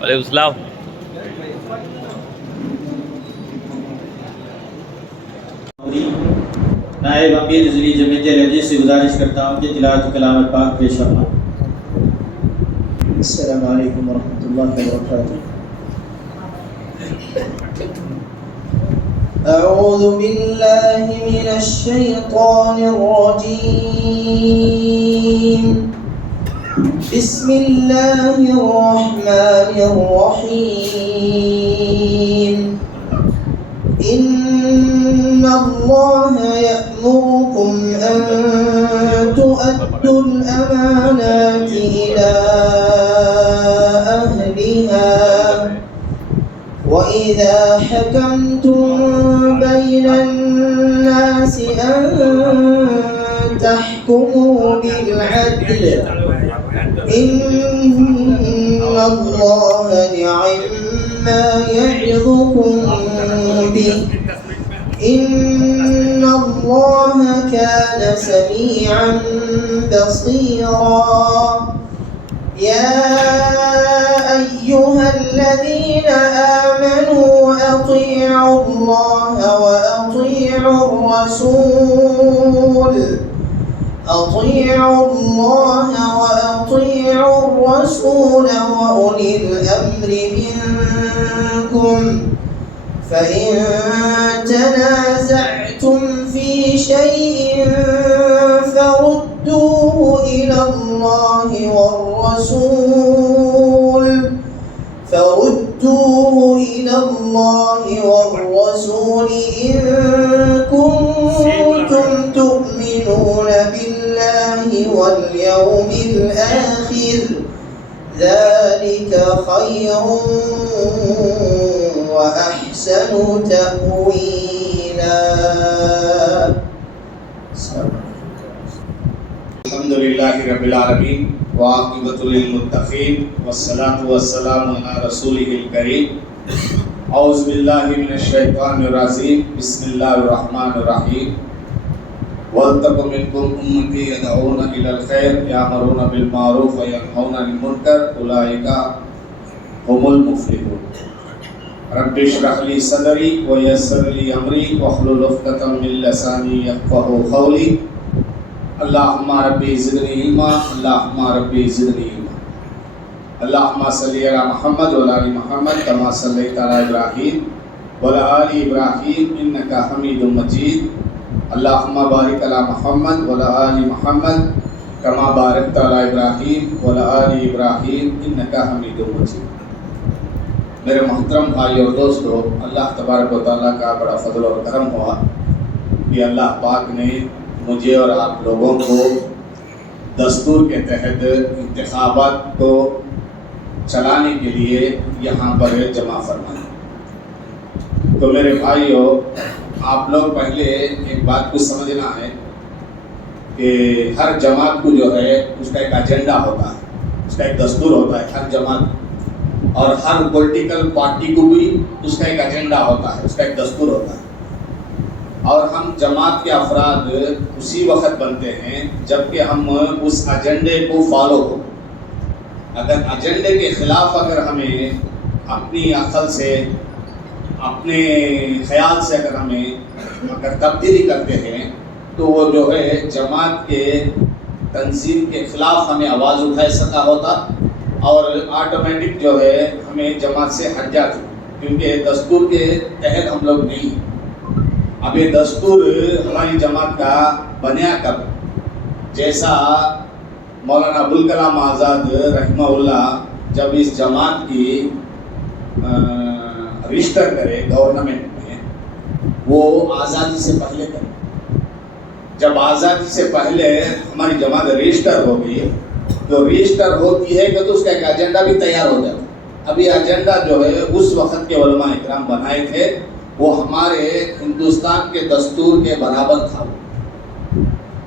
وعلیکم السلام. نائب امیر ضلعی جمعیت اہل سے گزارش کرتا ہوں کہ تلاوت کلام پاک پیش فرمائیں. السلام علیکم ورحمۃ اللہ وبرکاتہ. اعوذ باللہ من الشیطان الرجیم. بسم اللہ الرحمن الرحیم. ان اللہ یأمرکم ان تؤدوا الامانات الى اہلها وَإِذَا حَكَمْتُمْ بَيْنَ النَّاسِ أَن تَحْكُمُوا بِالْعَدْلِ إِنَّ اللَّهَ نِعِمَّا يَعِظُكُم بِهِ إِنَّ اللَّهَ كَانَ سَمِيعًا بَصِيرًا. يا أيها الذين آمنوا أطيعوا الله وأطيعوا الرسول وأولي الأمر منكم فإن تنازعتم في شيء فردوه إلى الله والرسول إن كنتم تؤمنون بالله واليوم الآخر ذلك خير وأحسن تأويلا. الحمد للہ رب العالمین وعاقبۃ للمتقین والصلاة والسلام علی رسولہ الکریم. اعوذ باللہ من الشیطان الرجیم. بسم اللہ الرحمن الرحیم. وَلْتَكُن مِّنكُمْ أُمَّةٌ يَدْعُونَ إِلَى الْخَيْرِ وَيَأْمُرُونَ بِالْمَعْرُوفِ وَيَنْهَوْنَ عَنِ الْمُنكَرِ أُولَٰئِكَ هُمُ الْمُفْلِحُونَ. رب اشرح لي صدري ويسر لي أمري واحلل عقدة من لساني يفقهوا قولي. اللهم ربي زدني علما اللهم ربي زدني علما. اللهم صل على محمد وعلى آل محمد كما صليت على إبراهيم وعلى آل إبراهيم إنك حميد مجيد. اللهم بارك على محمد وعلى آل محمد كما باركت على إبراهيم وعلى آل إبراهيم إنك حميد مجيد. میرے محترم بھائی اور دوستو، اللہ تبارک و تعالیٰ کا بڑا فضل اور کرم ہوا کہ اللہ پاک نے مجھے اور آپ لوگوں کو دستور کے تحت انتخابات کو چلانے کے لیے یہاں پر جمع فرمایا. تو میرے بھائیو، آپ لوگ پہلے ایک بات کو سمجھنا ہے کہ ہر جماعت کو جو ہے اس کا ایک ایجنڈا ہوتا ہے، اس کا ایک دستور ہوتا ہے ہر جماعت، اور ہر پولیٹیکل پارٹی کو بھی اس کا ایک ایجنڈا ہوتا ہے، اس کا ایک دستور ہوتا ہے. اور ہم جماعت کے افراد اسی وقت بنتے ہیں جب کہ ہم اس ایجنڈے کو فالو ہو. اگر ایجنڈے کے خلاف اگر ہمیں اپنی عقل سے اپنے خیال سے اگر تبدیلی کرتے ہیں تو وہ جو ہے جماعت کے تنظیم کے خلاف ہمیں آواز اٹھا سکا ہوتا اور آٹومیٹک جو ہے ہمیں جماعت سے ہٹ جاتی، کیونکہ دستور کے تحت ہم لوگ نہیں۔ اب یہ دستور ہماری جماعت کا بنیا کب، جیسا مولانا ابوالکلام آزاد رحمہ اللہ جب اس جماعت کی رجسٹر کرے گورنمنٹ میں، وہ آزادی سے پہلے کرے۔ جب آزادی سے پہلے ہماری جماعت رجسٹر ہوگی تو رجسٹر ہوتی ہے کہ تو اس کا ایک ایجنڈا بھی تیار ہو جاتا ہے۔ ابھی ایجنڈا جو ہے اس وقت کے علماء اکرام بنائے تھے، وہ ہمارے ہندوستان کے دستور کے برابر تھا۔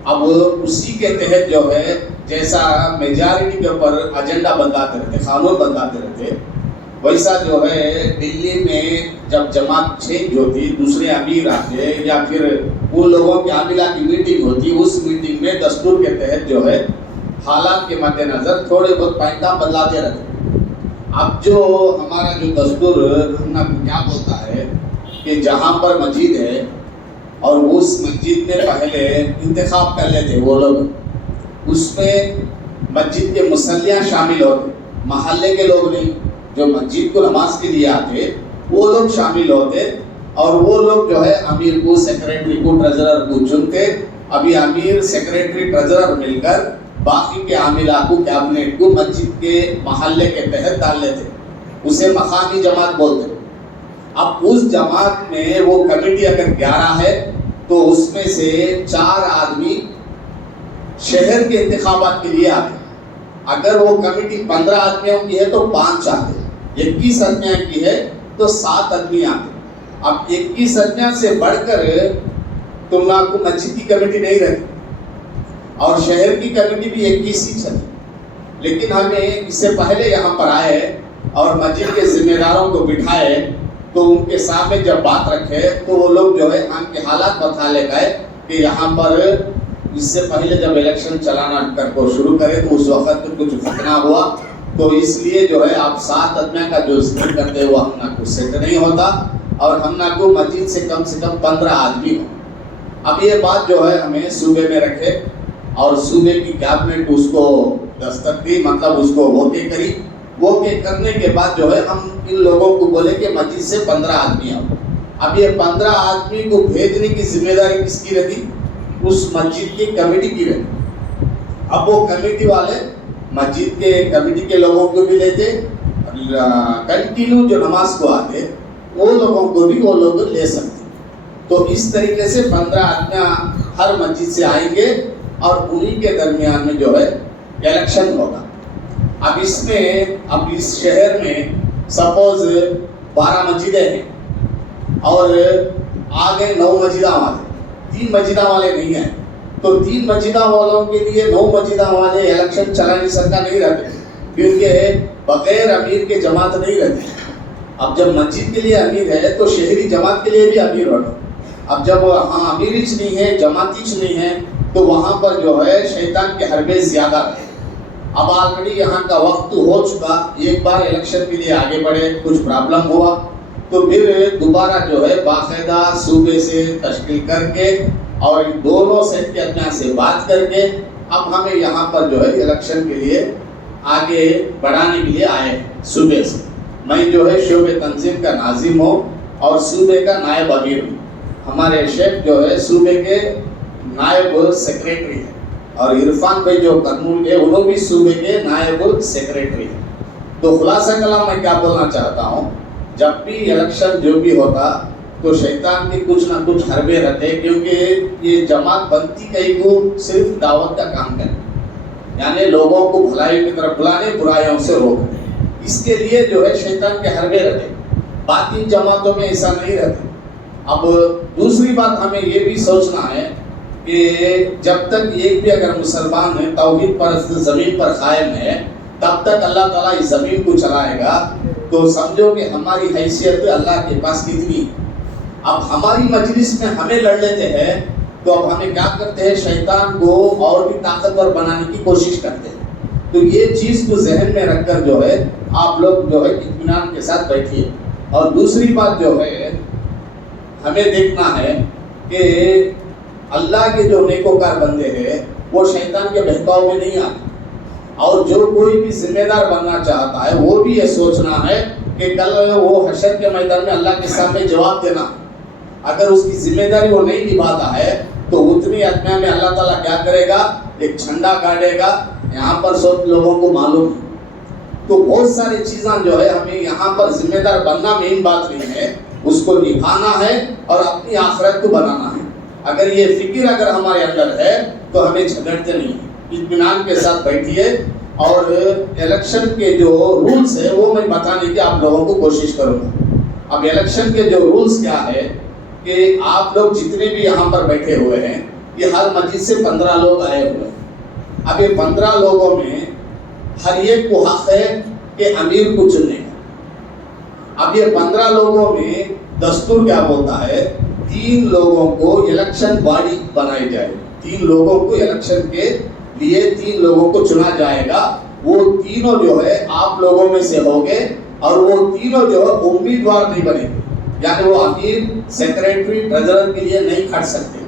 اب اسی کے تحت جو ہے جیسا میجارٹی کے اوپر ایجنڈا بتاتے رہتے، قانون بتاتے رہتے، ویسا جو ہے دلی میں جب جماعت چینج ہوتی، دوسرے امیر آتے یا پھر ان لوگوں کے عاملہ کی میٹنگ ہوتی، اس میٹنگ میں دستور کے تحت جو ہے حالات کے مد نظر تھوڑے بہت پائنٹاں بدلاتے رہتے۔ اب جو ہمارا جو دستور ہم کیا بولتا ہے کہ جہاں پر مسجد ہے اور اس مسجد میں پہلے انتخاب کر لیتے وہ لوگ، اس میں مسجد کے مصلیاں شامل ہوتے، محلے کے لوگ نہیں، جو مسجد کو نماز کے لیے آتے وہ لوگ شامل ہوتے، اور وہ لوگ جو ہے امیر کو، سیکریٹری کو، ٹریجرر کو چنتے۔ ابھی امیر، سیکریٹری، ٹریجرر مل کر باقی کے عاملہ کو، کیبنٹ کو مسجد کے محلے کے تحت ڈال لیتے، اسے مقامی جماعت بولتے۔ اب اس جماعت میں وہ کمیٹی اگر 11 ہے تو اس میں سے 4 آدمی شہر کے انتخابات کے لیے آتے۔ اگر وہ کمیٹی 15 آدمیوں کی ہے تو 5 آتے، 21 آدمیوں کی ہے تو 7 آدمی آتے۔ اب 21 آدمیوں سے بڑھ کر تم لوگ کو مسجد کی کمیٹی نہیں رہتی، اور شہر کی کمیٹی بھی 21 ہی چلی، لیکن ہمیں اس سے پہلے یہاں پر آئے اور مسجد کے ذمہ داروں کو بٹھائے تو ان کے سامنے جب بات رکھے تو وہ لوگ جو ہے ہم کے حالات بتا لے گئے کہ یہاں پر اس سے پہلے جب الیکشن چلانا کر کو شروع کرے تو اس وقت کچھ فتنہ ہوا، تو اس لیے جو ہے آپ 7 آدمیوں کا جو ذکر کرتے وہ ہم نہ کو سیٹ نہیں ہوتا، اور ہم نہ کو مسجد سے کم 15 آدمی ہو۔ اب یہ بات جو ہے ہمیں صوبے میں رکھے اور صوبے کی کیبنٹ اس کو دستخط دی، مطلب اس کو ووٹیں کری، ووٹیں کرنے کے بعد جو ہے ہم ان لوگوں کو بولے کہ مسجد سے 15 آدمی آؤ۔ اب یہ 15 آدمی کو بھیجنے کی ذمہ داری کس کی رہتی؟ اس مسجد کی کمیٹی کی رہتی۔ اب وہ کمیٹی والے مسجد کے کمیٹی کے لوگوں کو بھی لیتے، کنٹینیو جو نماز کو آتے وہ لوگوں کو بھی وہ لوگ لے سکتے۔ تو اس طریقے سے 15 آدمی ہر مسجد سے آئیں گے اور انہی کے درمیان میں جو ہے الیکشن ہوگا۔ اب اس میں اب اس شہر میں سپوز 12 مسجدیں ہیں اور آگے 9 مسجداں والے، 3 مسجداں والے نہیں ہیں، تو 3 مسجداں والوں کے لیے 9 مسجداں والے الیکشن چلانے سکتا نہیں رہتے، کیونکہ بغیر امیر کے جماعت نہیں رہتی۔ اب جب مسجد کے لیے امیر ہے تو شہری جماعت کے لیے بھی امیر ہوگا۔ اب جب وہاں امیرچ نہیں ہے، جماعتیچ نہیں ہے، تو وہاں پر جو ہے شیطان کے حربے زیادہ ہے۔ اب آلریڈی یہاں کا وقت ہو چکا، ایک بار الیکشن کے لیے آگے بڑھے، کچھ پرابلم ہوا تو پھر دوبارہ جو ہے باقاعدہ صوبے سے تشکیل کر کے اور دونوں سیٹ کے ادمیان سے بات کر کے اب ہمیں یہاں پر جو ہے الیکشن کے لیے آگے بڑھانے کے لیے آئے صوبے سے۔ میں جو ہے شعبے تنظیم کا ناظم ہوں اور صوبے کا نائب امیر ہوں۔ ہمارے شیخ جو ہے صوبے کے نائب سیکریٹری ہیں، اور عرفان بھائی جو کرنول کے انہوں بھی صوبے کے نائب سیکریٹری ہیں۔ تو خلاصہ کلام میں کیا بولنا چاہتا ہوں، جب بھی الیکشن جو بھی ہوتا تو شیطان کے کچھ نہ کچھ حربے رہتے، کیونکہ یہ جماعت بنتی کہیں کو صرف دعوت کا کام کرے، یعنی لوگوں کو بھلائی کی طرف بلانے، برائیوں سے روکنے، اس کے لیے جو ہے شیطان کے حربے رہتے۔ باقی جماعتوں میں ایسا نہیں رہتا۔ اب دوسری بات ہمیں یہ بھی سوچنا ہے کہ جب تک ایک بھی اگر مسلمان ہے توحید پر زمین پر قائم ہے، تب تک اللہ تعالیٰ اس زمین کو چلائے گا۔ تو سمجھو کہ ہماری حیثیت اللہ کے پاس کتنی۔ اب ہماری مجلس میں ہمیں لڑ لیتے ہیں تو اب ہمیں کیا کرتے ہیں، شیطان کو اور بھی طاقتور بنانے کی کوشش کرتے ہیں۔ تو یہ چیز کو ذہن میں رکھ کر جو ہے آپ لوگ جو ہے اطمینان کے ساتھ بیٹھیے۔ اور دوسری بات جو ہے ہمیں دیکھنا ہے کہ اللہ کے جو نیکوکار بندے ہیں وہ شیطان کے بہکاؤ میں نہیں آتے، اور جو کوئی بھی ذمہ دار بننا چاہتا ہے وہ بھی یہ سوچنا ہے کہ کل وہ حشر کے میدان میں اللہ کے سامنے جواب دینا، اگر اس کی ذمہ داری وہ نہیں نبھاتا ہے تو اتنی اتنا میں اللہ تعالیٰ کیا کرے گا، ایک جھنڈا گاڑے گا، یہاں پر سب لوگوں کو معلوم ہے۔ تو بہت ساری چیزاں جو ہے ہمیں یہاں پر ذمہ دار بننا مین بات نہیں ہے، اس کو نبھانا ہے اور اپنی آخرت کو بنانا ہے۔ اگر یہ فکر اگر ہمارے اندر ہے تو ہمیں جھگڑتے نہیں ہیں، اطمینان کے ساتھ بیٹھیے، اور الیکشن کے جو رولز ہیں وہ میں بتانے کی آپ لوگوں کو کوشش کروں گا۔ اب الیکشن کے جو رولز کیا ہے کہ آپ لوگ جتنے بھی یہاں پر بیٹھے ہوئے ہیں، یہ ہر مسجد سے 15 لوگ آئے ہوئے ہیں۔ اب یہ 15 لوگوں میں ہر ایک کو حق ہے کہ امیر کو چننے کا۔ اب یہ 15 لوگوں میں دستور کیا بولتا ہے، 3 لوگوں کو الیکشن باڈی بنائی جائے، 3 لوگوں کو الیکشن کے لیے 3 لوگوں کو چنا جائے گا۔ وہ تینوں جو ہے آپ لوگوں میں سے ہوں گے، اور وہ تینوں جو ہے امیدوار نہیں بنے گے، یعنی وہ امیر، سیکریٹری، ٹریجرر کے لیے نہیں کھڑ سکتے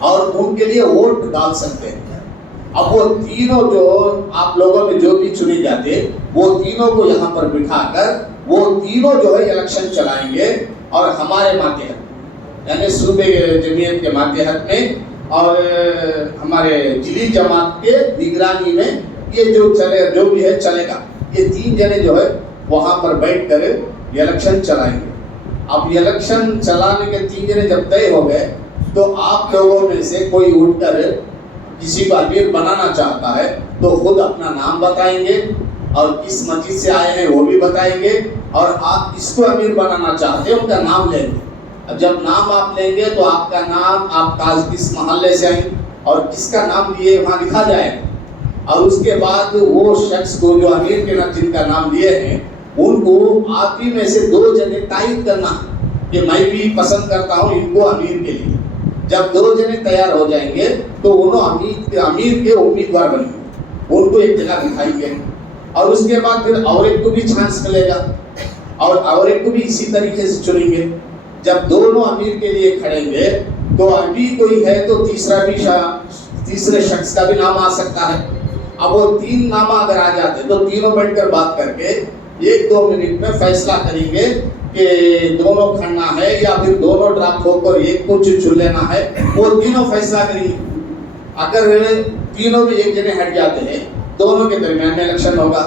اور ان کے لیے ووٹ ڈال سکتے ہیں۔ اب وہ تینوں جو آپ لوگوں میں جو بھی چنے جاتے، وہ تینوں کو یہاں پر بٹھا کر وہ تینوں جو ہے الیکشن چلائیں گے، اور ہمارے ماتحت یعنی صوبے جمعیت کے ماتحت میں اور ہمارے ضلعی جماعت کے نگرانی میں یہ جو بھی ہے چلے گا۔ یہ 3 جنے جو ہے وہاں پر بیٹھ کر الیکشن چلائیں گے۔ اب الیکشن چلانے کے 3 جنے جب طے ہو گئے تو آپ لوگوں میں سے کوئی اٹھ کر کسی کو امیر بنانا چاہتا ہے تو خود اپنا نام بتائیں گے، اور کس مسجد سے آئے ہیں وہ بھی بتائیں گے، اور آپ کس کو امیر بنانا چاہتے ہیں ان کا نام لیں گے۔ اب جب نام آپ لیں گے تو آپ کا نام، آپ کس محلے سے آئیں اور کس کا نام لیے وہاں لکھا جائے گا، اور اس کے بعد وہ شخص کو جو امیر کے نام جن کا نام لیے ہیں ان کو آپ ہی میں سے 2 جنے تائید کرنا کہ میں بھی پسند کرتا ہوں ان کو امیر کے لیے۔ جب 2 جنے تیار ہو جائیں گے تو انہوں امیر کے امیدوار بنیں گے، ان کو ایک جگہ دکھائیں گے، اور اس کے بعد پھر اور ایک کو بھی چانس ملے گا، اور ایک کو بھی اسی طریقے سے چنیں گے۔ جب دونوں امیر کے لیے کھڑیں گے تو ابھی کوئی ہے تو تیسرے شخص کا بھی نام آ سکتا ہے۔ اب وہ 3 نام اگر آ جاتے تو تینوں بیٹھ کر بات کر کے 1-2 منٹ میں فیصلہ کریں گے کہ دونوں کھڑنا ہے یا پھر دونوں ڈراپ ہو کر ایک کو چن لینا ہے، وہ تینوں فیصلہ کریں گے۔ اگر تینوں بھی ایک جنے ہٹ جاتے ہیں، دونوں کے درمیان میں الیکشن ہوگا،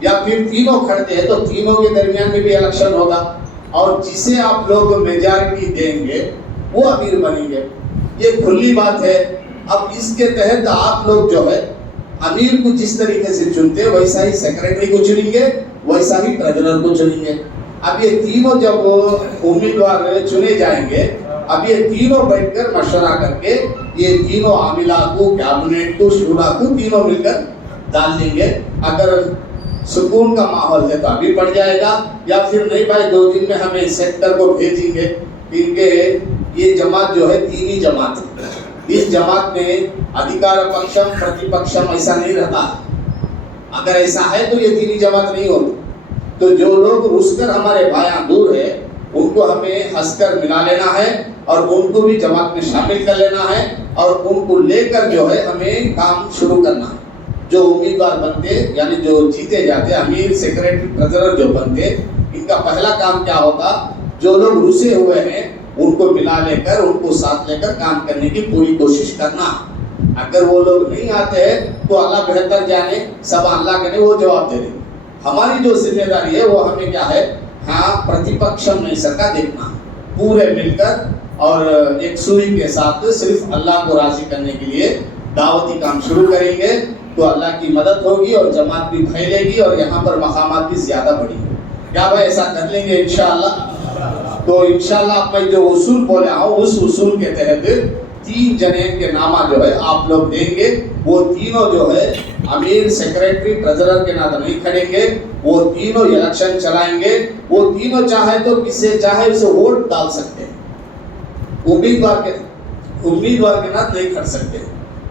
یا پھر تینوں کھڑتے ہیں تو تینوں کے درمیان میں بھی الیکشن ہوگا، اور جسے آپ لوگ میجارٹی دیں گے وہ امیر بنیں گے۔ یہ کھلی بات ہے۔ اب اس کے تحت آپ لوگ جو ہے امیر کو جس طریقے سے چنتے ہیں ویسا ہی سیکریٹری کو چنیں گے، ویسا ہی ٹریجرر کو چنیں گے۔ اب یہ تینوں جب امیدوار چنے جائیں گے، اب یہ تینوں بیٹھ کر مشورہ کر کے یہ تینوں عاملہ کو، کیبنٹ کو، شورا کو تینوں مل کر ڈال دیں گے۔ اگر سکون کا ماحول ہے تو ابھی پڑ جائے گا، یا پھر نہیں بھائی 2 دن میں ہمیں سیکٹر کو بھیجیں گے، کیونکہ یہ جماعت جو ہے 3 ہی جماعت ہے۔ اس جماعت میں ادھیکار پکشم پرتی پکشم ایسا نہیں رہتا ہے۔ اگر ایسا ہے تو یہ 3 ہی جماعت نہیں ہوتی۔ تو جو لوگ رس کر ہمارے بھائیاں دور ہے ان کو ہمیں ہنس کر ملا لینا ہے، اور ان کو بھی جماعت میں شامل کر لینا ہے، اور ان کو لے کر جو ہے ہمیں کام شروع کرنا ہے۔ جو امیدوار بنتے یعنی جو جیتے جاتے، امیر، سیکریٹری، ٹریجرر جو بنتے، ان کا پہلا کام کیا ہوتا، جو لوگ رسے ہوئے ہیں ان کو ملا لے کر، ان کو ساتھ لے کر کام کرنے کی پوری کوشش کرنا۔ اگر وہ لوگ نہیں آتے ہیں تو اللہ بہتر جانے، سب اللہ کے وہ جواب دے دیں۔ ہماری جو ذمہ داری ہے وہ ہمیں کیا ہے، ہاں پرتی پکشم نہیں سکا دیکھنا، پورے مل کر اور ایک سوئی کے ساتھ صرف اللہ کو راضی کرنے کے لیے دعوتی کام شروع کریں گے تو اللہ کی مدد ہوگی اور جماعت بھی پھیلے گی اور یہاں پر مقامات بھی زیادہ بڑھیں گے۔ کیا بھائی ایسا کر لیں گے انشاءاللہ؟ تو انشاءاللہ میں جو اصول بولے ہوں اس اصول کے تحت 3 جنے کے نامہ جو ہے آپ لوگ دیں گے۔ وہ تینوں جو ہے امیر، سیکریٹری، ٹریجرر کے نام نہیں کھڑیں گے، وہ تینوں الیکشن چلائیں گے۔ وہ تینوں چاہے تو کسے چاہے اسے ووٹ ڈال سکتے ہیں، امیدوار کے نام نہیں کھڑ سکتے۔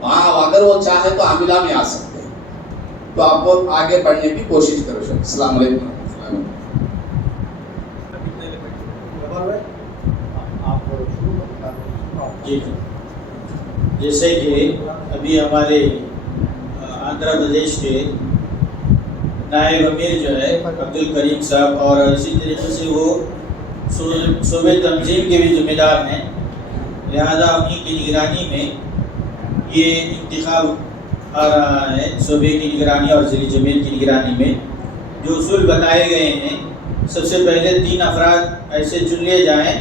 وہاں اگر وہ چاہے تو عاملہ میں آ سکتے ہیں۔ تو آپ کو آگے بڑھنے کی کوشش کرو۔ السلام علیکم۔ جیسے کہ ابھی ہمارے آندھرا پردیش کے نائب امیر جو ہے عبدالکریم صاحب، اور اسی طریقے سے وہ صوبے تنظیم کے بھی ذمہ دار ہیں، لہذا انہیں کی نگرانی میں یہ انتخاب آ رہا ہے۔ صوبے کی نگرانی اور ضلعی جمیت کی نگرانی میں جو اصول بتائے گئے ہیں، سب سے پہلے 3 افراد ایسے چن لیے جائیں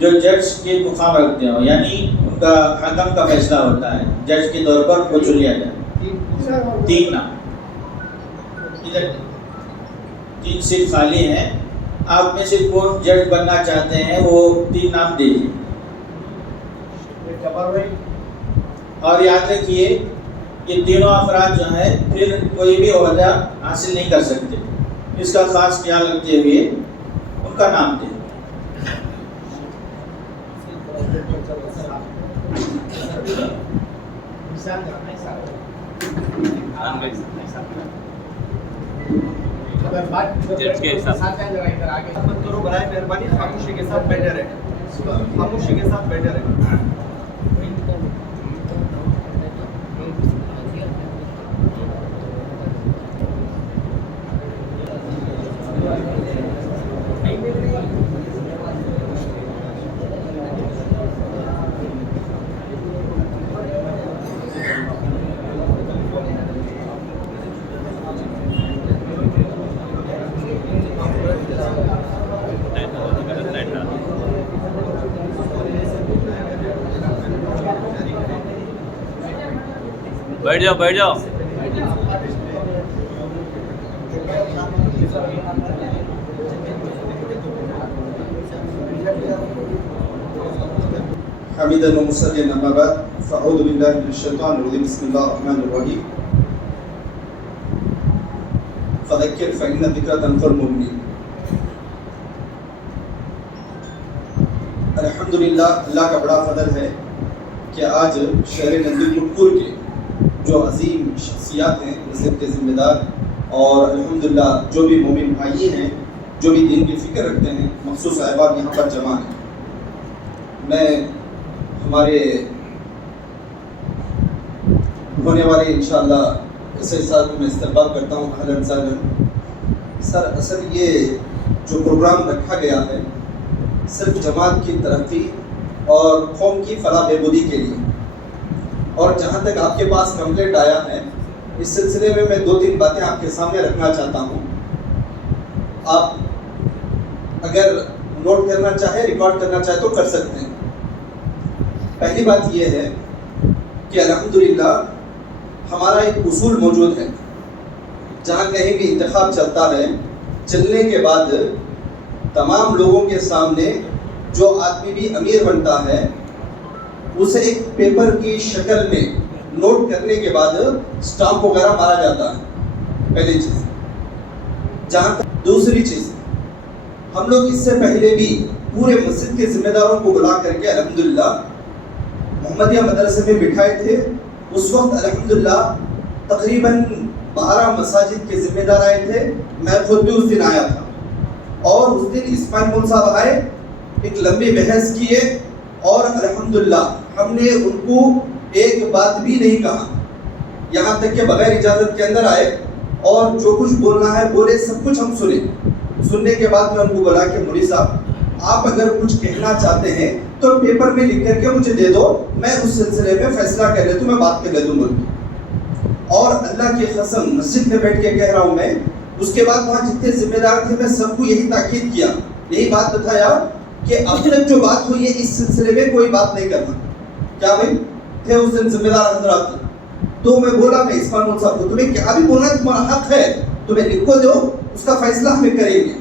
جو جج کے مقام رکھتے ہوں، یعنی ان کا حکم کا فیصلہ ہوتا ہے، جج کے طور پر وہ چن لیا جائے۔ 3 نام ادھر 3 سیٹ خالی ہیں، آپ میں سے کون جج بننا چاہتے ہیں وہ 3 نام دیجیے۔ اور یاد رکھیے یہ تینوں افراد جو ہیں پھر کوئی بھی عہدہ حاصل نہیں کر سکتے، اس کا خاص خیال رکھتے ہوئے ان کا نام دیں۔ جج کے ساتھ برائے مہربانی خاموشی کے ساتھ بیٹھے رہے، خاموشی کے ساتھ بیٹھے رہے۔ بیٹھ جاؤ بیٹھ جاؤ۔ حميدا ومصليا أما بعد فأعوذ بالله من الشيطان الرجيم بسم الله الرحمن الرحيم فذكر فإن الذكرى تنفع المؤمنين۔ الحمدللہ، اللہ کا بڑا فضل ہے کہ آج شہر نندی پور کے جو عظیم شخصیات ہیں، مسجد کے ذمہ دار، اور الحمدللہ جو بھی مومن بھائی ہیں، جو بھی دین کی فکر رکھتے ہیں، مخصوص احباب یہاں پر جمع ہیں۔ میں ہمارے ہونے والے انشاءاللہ اس سال میں استقبال کرتا ہوں۔ اہلاً سہلاً سر، اصل یہ جو پروگرام رکھا گیا ہے صرف جماعت کی ترقی اور قوم کی فلاح بہبودی کے لیے، اور جہاں تک آپ کے پاس کمپلیٹ آیا ہے اس سلسلے میں 2-3 باتیں آپ کے سامنے رکھنا چاہتا ہوں۔ آپ اگر نوٹ کرنا چاہے، ریکارڈ کرنا چاہے تو کر سکتے ہیں۔ پہلی بات یہ ہے کہ الحمدللہ ہمارا ایک اصول موجود ہے، جہاں کہیں بھی انتخاب چلتا ہے، چلنے کے بعد تمام لوگوں کے سامنے جو آدمی بھی امیر بنتا ہے اسے ایک پیپر کی شکل میں نوٹ کرنے کے بعد سٹامپ وغیرہ مارا جاتا ہے، پہلی چیز۔ جہاں تک دوسری چیز، ہم لوگ اس سے پہلے بھی پورے مسجد کے ذمہ داروں کو بلا کر کے الحمدللہ محمدیہ مدرسے میں بٹھائے تھے۔ اس وقت الحمدللہ تقریباً 12 مساجد کے ذمہ دار آئے تھے، میں خود بھی اس دن آیا تھا، اور اس دن اسماعیل مول صاحب آئے، ایک لمبی بحث کیے، اور الحمدللہ ہم نے ان کو ایک بات بھی نہیں کہا، یہاں تک کہ بغیر اجازت کے اندر آئے اور جو کچھ بولنا ہے بولے، سب کچھ ہم سنے۔ سننے کے بعد میں ان کو بولا کہ مولوی صاحب آپ اگر کچھ کہنا چاہتے ہیں تو پیپر میں لکھ کر کے مجھے دے دو، میں اس سلسلے میں فیصلہ کر لیتا ہوں، میں بات کر لیتا ہوں بول کے۔ اور اللہ کی قسم مسجد میں بیٹھ کے کہہ رہا ہوں میں، اس کے بعد وہاں جتنے ذمہ دار تھے میں سب کو یہی تاکید کیا، یہی بات بتایا کہ اب تک جو بات ہوئی ہے اس سلسلے میں کوئی بات نہیں کرنا۔ کیا بھائی تھے اس دن ذمہ دار حضرات؟ تو میں بولا میں اسماعیل مول صاحب کو تمہیں کیا بھی بولنا ہے، تمہارا حق ہے، تمہیں لکھو دو، اس کا فیصلہ ہمیں کریں گے۔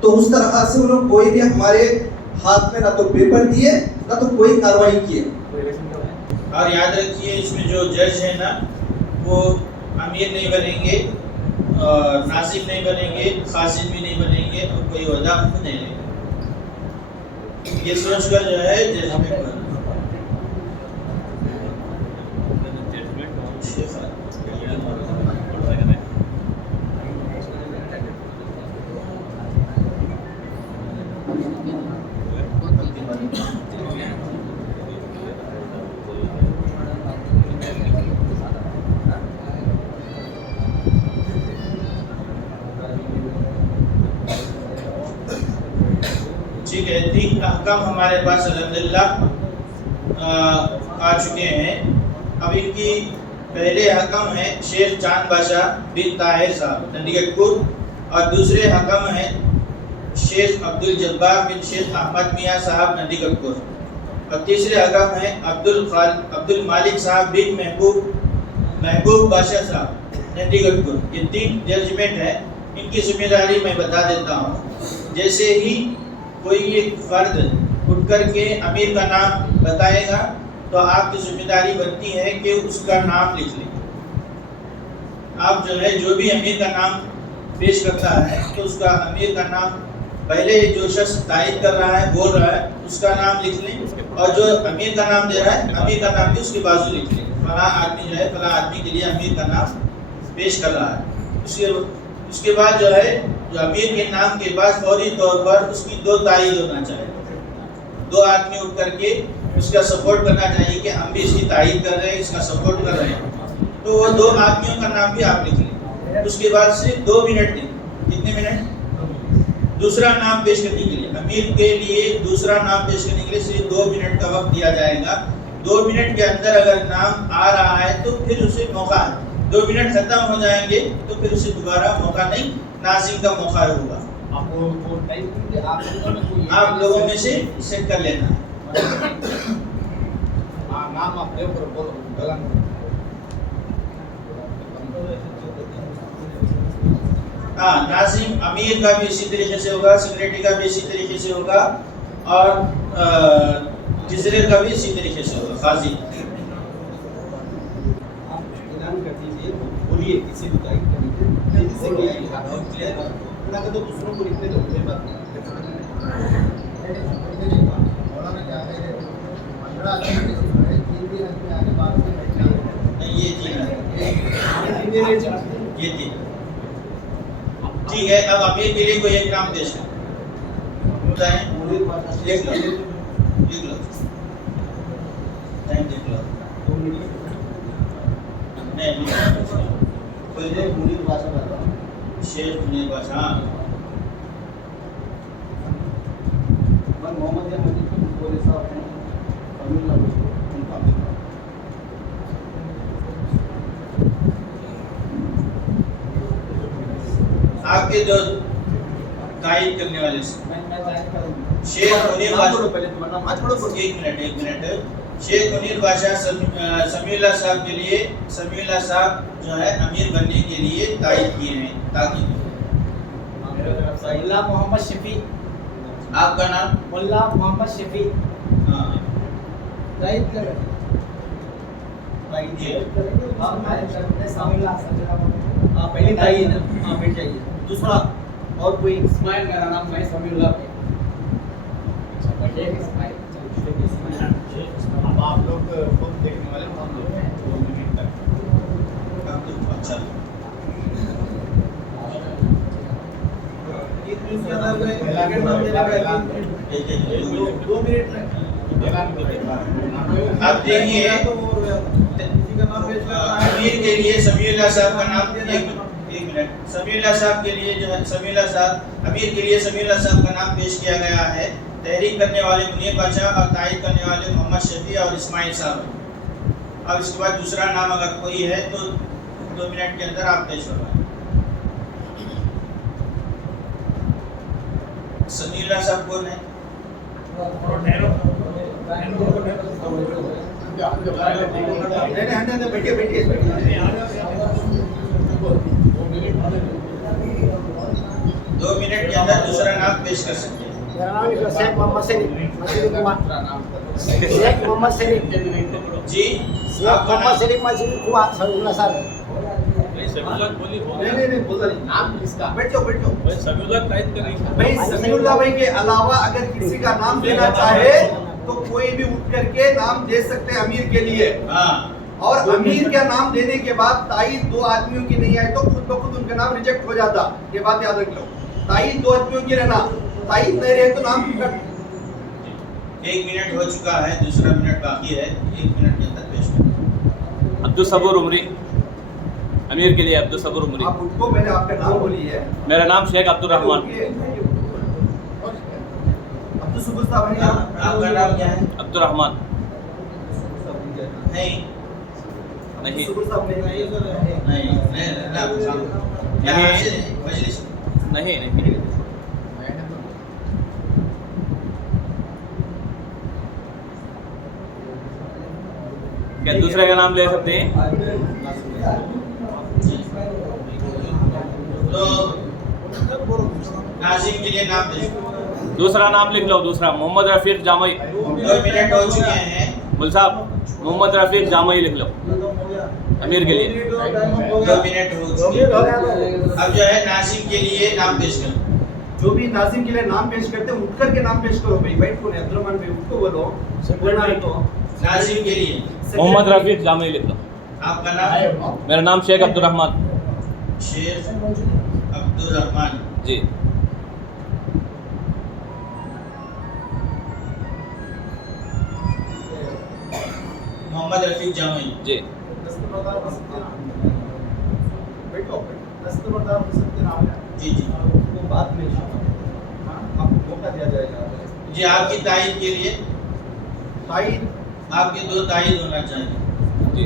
تو اس طرح سے انہوں نے کوئی بھی ہمارے ہاتھ میں نہ تو پیپر دیے نہ تو کوئی کاروائی کیے۔ اور یاد رکھیے اس میں جو جج ہیں نا وہ امیر نہیں بنیں گے، ناظم نہیں بنیں گے، خازن بھی نہیں بنیں گے، اور کوئی عہدہ نہیں لیں گے۔ یہ سوچ کر جو ہے ججمنٹ کرنا۔ ٹھیک ہے، 3 حکم ہمارے پاس الحمدللہ آ چکے ہیں. اب ان کی پہلے حکم ہیں شیخ چاند بادشاہ بن طاہر صاحب چنڈی گڑھ پور، اور دوسرے حکم ہیں شیخ عبد الجبار بن شیخ احمد میاں صاحب چنڈی گڑھ پور، اور تیسرے حکم ہیں عبد المالک صاحب بن محبوب بادشاہ صاحب چنڈی گڑھ پور. یہ 3 ججمنٹ ہیں. ان کی ذمہ داری میں بتا دیتا ہوں. جیسے ہی کوئی ایک فرد اٹھ کر کے امیر کا نام بتائے گا تو آپ کی ذمہ داری بنتی ہے کہ اس کا نام لکھ لیں. آپ جو ہے جو بھی امیر کا نام پیش کرتا ہے تو اس کا امیر کا نام پہلے جو شخص تائید کر رہا ہے بول رہا ہے اس کا نام لکھ لیں، اور جو امیر کا نام دے رہا ہے امیر کا نام بھی اس کے بازو لکھ لیں. فلاں آدمی جو ہے فلاں آدمی کے لیے امیر کا نام پیش کر رہا ہے. اس کے بعد جو ہے جو امیر کے نام کے بعد فوری طور پر اس کی 2 تائید ہونا چاہیے. 2 آدمی اٹھ کر کے اس کا سپورٹ کرنا چاہیے کہ ہم بھی اس کی تائید کر رہے ہیں، اس کا سپورٹ کر رہے ہیں. تو وہ 2 آدمیوں کا نام بھی آپ لکھ لیں. اس کے بعد صرف 2 منٹ دیں. کتنے منٹ؟ دوسرا نام پیش کرنے کے لیے امیر کے لیے دوسرا نام پیش کرنے کے لیے صرف 2 منٹ کا وقت دیا جائے گا. 2 منٹ کے اندر اگر نام آ رہا ہے تو پھر اسے موقع ہے. 2 منٹ ختم ہو جائیں گے تو پھر اسے دوبارہ موقع نہیں، ناظم کا موقع ہوگا. آپ لوگوں میں سے سیٹ کر لینا. ہاں، ناظم امیر کا بھی اسی طریقے سے ہوگا، سیکریٹری کا بھی اسی طریقے سے ہوگا، اور ٹریزرر کا بھی اسی طریقے سے ہوگا. قاضی کر دیجیے، بولیے کسی بھی تائید کر دیجیے جس سے کلیئر نہ کہ تو دوسروں کو لکھنے دو. یہ تھی ٹھیک ہے. اب امیر کے لیے کوئی ایک نام پیش کریں. لکھ لو لکھ لو لکھ لو. شیخ منیر بادشاہ محمد صاحب ہیں. آپ کے جو تائید کرنے والے شیخ منیر بادشاہ، ایک منٹ شیخ منیر بادشاہ سمیع اللہ صاحب کے لیے، سمیع اللہ صاحب جو ہے امیر بننے کے لیے تائید کیے ہیں. تاکہ ملا محمد شفیع. آپ کا نام ملا محمد شفیع. ہاں تائید کریں. پہلی تائید ہاں بیٹھ جائیے. دوسرا اور کوئی اسماعیل میرا نام ہے سمیع اللہ پہ. اب آپ لوگ خود دیکھنے والے ہم لوگ ہیں 2 منٹ تک. اچھا اب دیکھیے امیر کے لیے سمیع اللہ صاحب کا نام، ایک منٹ سمیع اللہ صاحب کے لیے جو ہے سمیع اللہ صاحب امیر کے لیے سمیع اللہ صاحب کا نام پیش کیا گیا ہے. تحریک کرنے والے منیر بادشاہ اور تائید کرنے والے محمد شفیع اور اسماعیل صاحب. اب اس کے بعد دوسرا نام اگر کوئی ہے تو 2 منٹ کے اندر آپ پیش کروائیں. سمیع اللہ صاحب کون ہے؟ بیٹھیے بیٹھیے. 2 منٹ کے اندر دوسرا نام پیش کر سکتے ہیں. میرا نام شیخ محمد سلیم شیخ محمد سلیم جی شیخ محمد سلیم مسجد کوا سمیع سر. نہیں بول رہی نام کس کا. بیٹھ جاؤ بیٹھ جاؤ. سمیع اللہ تائید کریں. بھائی سمیع اللہ بھائی کے علاوہ اگر کسی کا نام دینا چاہے تو کوئی بھی اٹھ کر کے نام دے سکتے ہیں امیر کے لیے. اور امیر کا نام دینے کے بعد تائید 2 آدمیوں کی نہیں آئے تو خود بخود ان کا نام ریجیکٹ ہو جاتا. یہ بات یاد رکھ لو. تائید 2 آدمیوں کی رہنا، تائید نہیں رہے تو نام کٹ. 1 منٹ ہو چکا ہے، دوسرا منٹ باقی ہے. 1 منٹ کے اندر پیش کریں. عبدالصبور عمری امیر کے لیے. عبدالصبور عمری. آپ اٹھ کو میں نے آپ کا نام بولی ہے. میرا نام شیخ عبد الرحمان. عبد الصبر صاحب ہیں یہاں؟ آپ کا نام کیا ہے؟ عبد الرحمان نہیں نہیں صبر صاحب نہیں نہیں مجلس نہیں نہیں کیا دوسرے کا نام لے سکتے ہیں؟ تو ناظم کے لیے نام دے دوسرا نام لکھ لو. دوسرا محمد رفیق جامعی. 2 منٹ ہو چکے ہیں. مل صاحب محمد رفیق جامعی لکھ لو امیر کے لیے. 2 منٹ ہو چکے ہیں. اب جو ہے ناظم کے لیے نام پیش کرو. جو بھی ناظم کے لیے نام پیش کرتے ہیں اٹھ کر کے نام پیش کرو بھائی. بیٹھ کو نہیں. عبد الرحمان بھائی اٹھ کو بولو. بولنا ہے تو ناظم کے لیے محمد رفیق جامعی لکھ لو. آپ کا نام؟ میرا نام شیخ عبد الرحمان. شیخ عبد الرحمان. جی محمد رفیق جامعی. جی بیٹھو. دستبردار ہو سکتے نام ہے. جی جی وہ بعد میں آپ کو موقع دیا جائے گا. جی آپ کی تائید کے لیے تائید آپ کے 2 تائید ہونا چاہیے. جی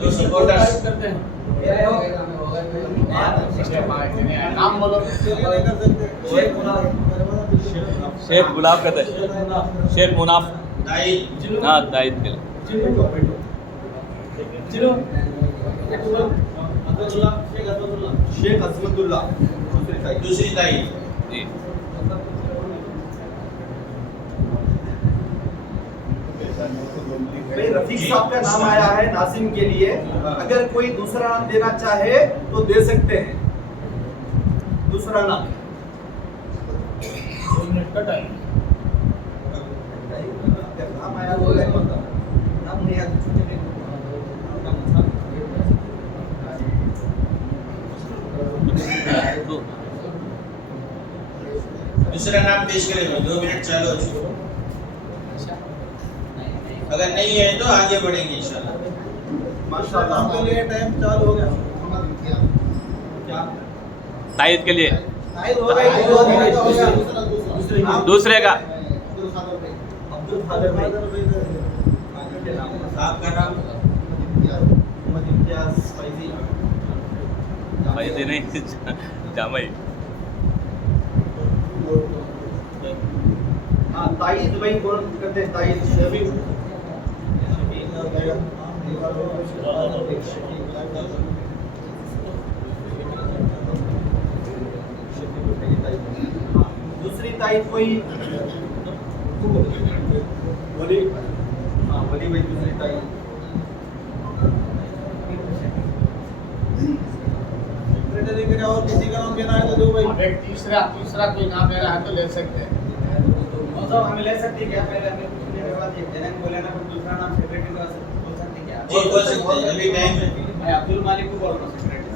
2 سپورٹرز. نام بولو. شیخ گلاب کہتے ہیں. شیخ مناف. تائید. ہاں تائید کے لیے. شیخ عظمت اللہ دوسری تائید. جی بھائی رفیق صاحب کا نام آیا ہے ناظم کے لیے. اگر کوئی دوسرا نام دینا چاہے تو دے سکتے ہیں. دوسرا نام نام آیا تو نام نہیں آیا. دوسرا نام پیش کرے گا. 2 منٹ چالو ہو چکے. اگر نہیں ہے تو آگے بڑھیں گے انشاءاللہ. ماشاءاللہ کے لیے ٹائم چالو ہو گیا. کیا تائید کے لیے تائید ہو گئی. دوسرے کا عبد القادر بھائی. آپ کا نام؟ محمد امتیاز فیضی. فیضی نہیں جامعی. ہاں تائید بھائی کون کرتے ہیں؟ تائید شفیق. دوسری تائید کوئی ولی. ہاں ولی بھائی دوسری تائید. اور کسی کا نام دینا ہے تو دو بھائی. تیسرا کوئی نام لینا ہے تو لے سکتے ہیں. ہمیں لے سکتے ہیں کیا؟ پہلے ہمیں کچھ نہیں کروا دیا. جنہیں بولے نا کوئی دوسرا نام سیکریٹری کا بول سکتے کیا؟ جی بول سکتے ہیں. ابھی ٹائم ہے. میں عبد المالک کو بول رہا ہوں سیکریٹری.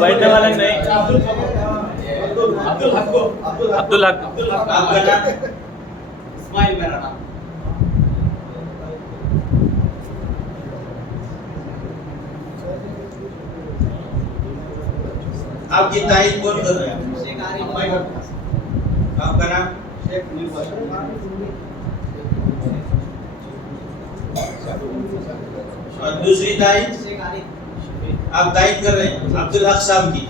بیٹھنے والے نہیں. عبد الحق. آپ کا نام؟ اسماعیل میرا نام. آپ کی تائید کون کر رہے ہیں؟ شیخ عارف بھائی. آپ کا نام؟ شیخ منیر باشا. اور دوسری تائید شیخ عارف. آپ تائید کر رہے ہیں عبد الحق صاحب کی.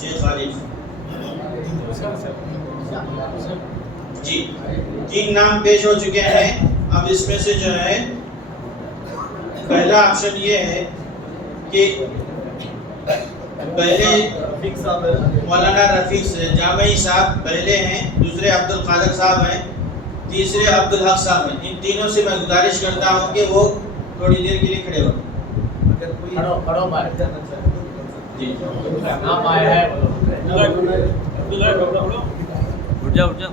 شیخ عارف. جی 3 نام پیش ہو چکے ہیں. اب اس میں سے جو ہے پہلا آپشن یہ ہے کہ پہلے رفیق صاحب مولانا رفیق جامعی صاحب پہلے ہیں. دوسرے عبد القادر صاحب ہیں. تیسرے عبد الحق صاحب ہیں. ان تینوں سے میں گزارش کرتا ہوں کہ وہ تھوڑی دیر کے لیے کھڑے ہو. اگر کوئی کھڑو بھائی. جی نام آیا ہے. اٹھ جاؤ اٹھ جاؤ.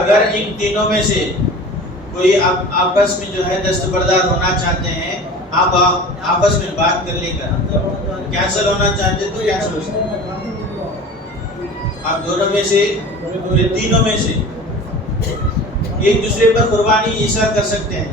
اگر ان تینوں میں سے کوئی آپس میں جو ہے دستبردار ہونا چاہتے ہیں, آپ آپس میں بات کر لے کر کینسل ہونا چاہتے تو کینسل ہو سکتے ہیں. آپ دونوں میں سے تینوں میں سے ایک دوسرے پر قربانی ایثار کر سکتے ہیں.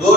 2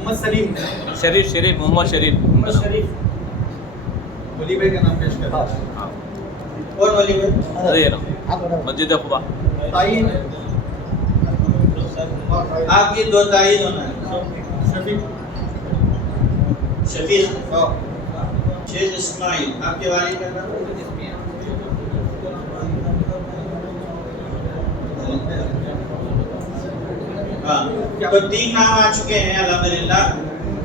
محمد سلیم شریف محمد شریف ولی بھائی کا نام پیش کریں. کون ولی بھائی؟ یہ نا مسجد قبا. تعین آپ کی دو تعین ہونا ہے. شفیق شفیق شیخ اسماعیل آپ کے والد کا نام؟ ہاں تو 3 نام آ چکے ہیں الحمدللہ.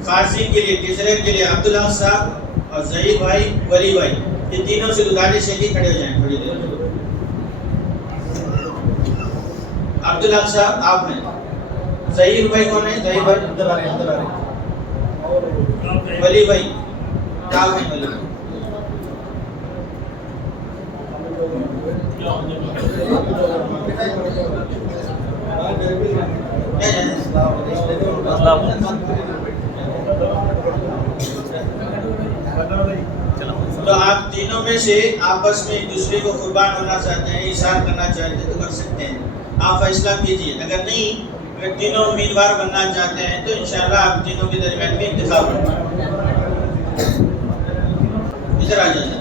قاضی کے لیے ٹیچر کے لیے عبداللہ صاحب اور ظہیر بھائی ولی بھائی، یہ تینوں سے گزارش ہے کہ کھڑے ہو جائیں تھوڑی دیر. عبداللہ صاحب آپ ہیں. ظہیر بھائی کون ہے؟ ظہیر بھائی ولی بھائی کیا ہیں؟ ولی بھائی تو آپ تینوں میں سے آپس میں ایک دوسرے کو قربان ہونا چاہتے ہیں، اظہار کرنا چاہتے ہیں تو کر سکتے ہیں. آپ فیصلہ کیجیے. اگر نہیں، اگر تینوں امیدوار بننا چاہتے ہیں تو انشاءاللہ آپ تینوں کے درمیان میں انتخاب ہوگا. ادھر آ جائیں.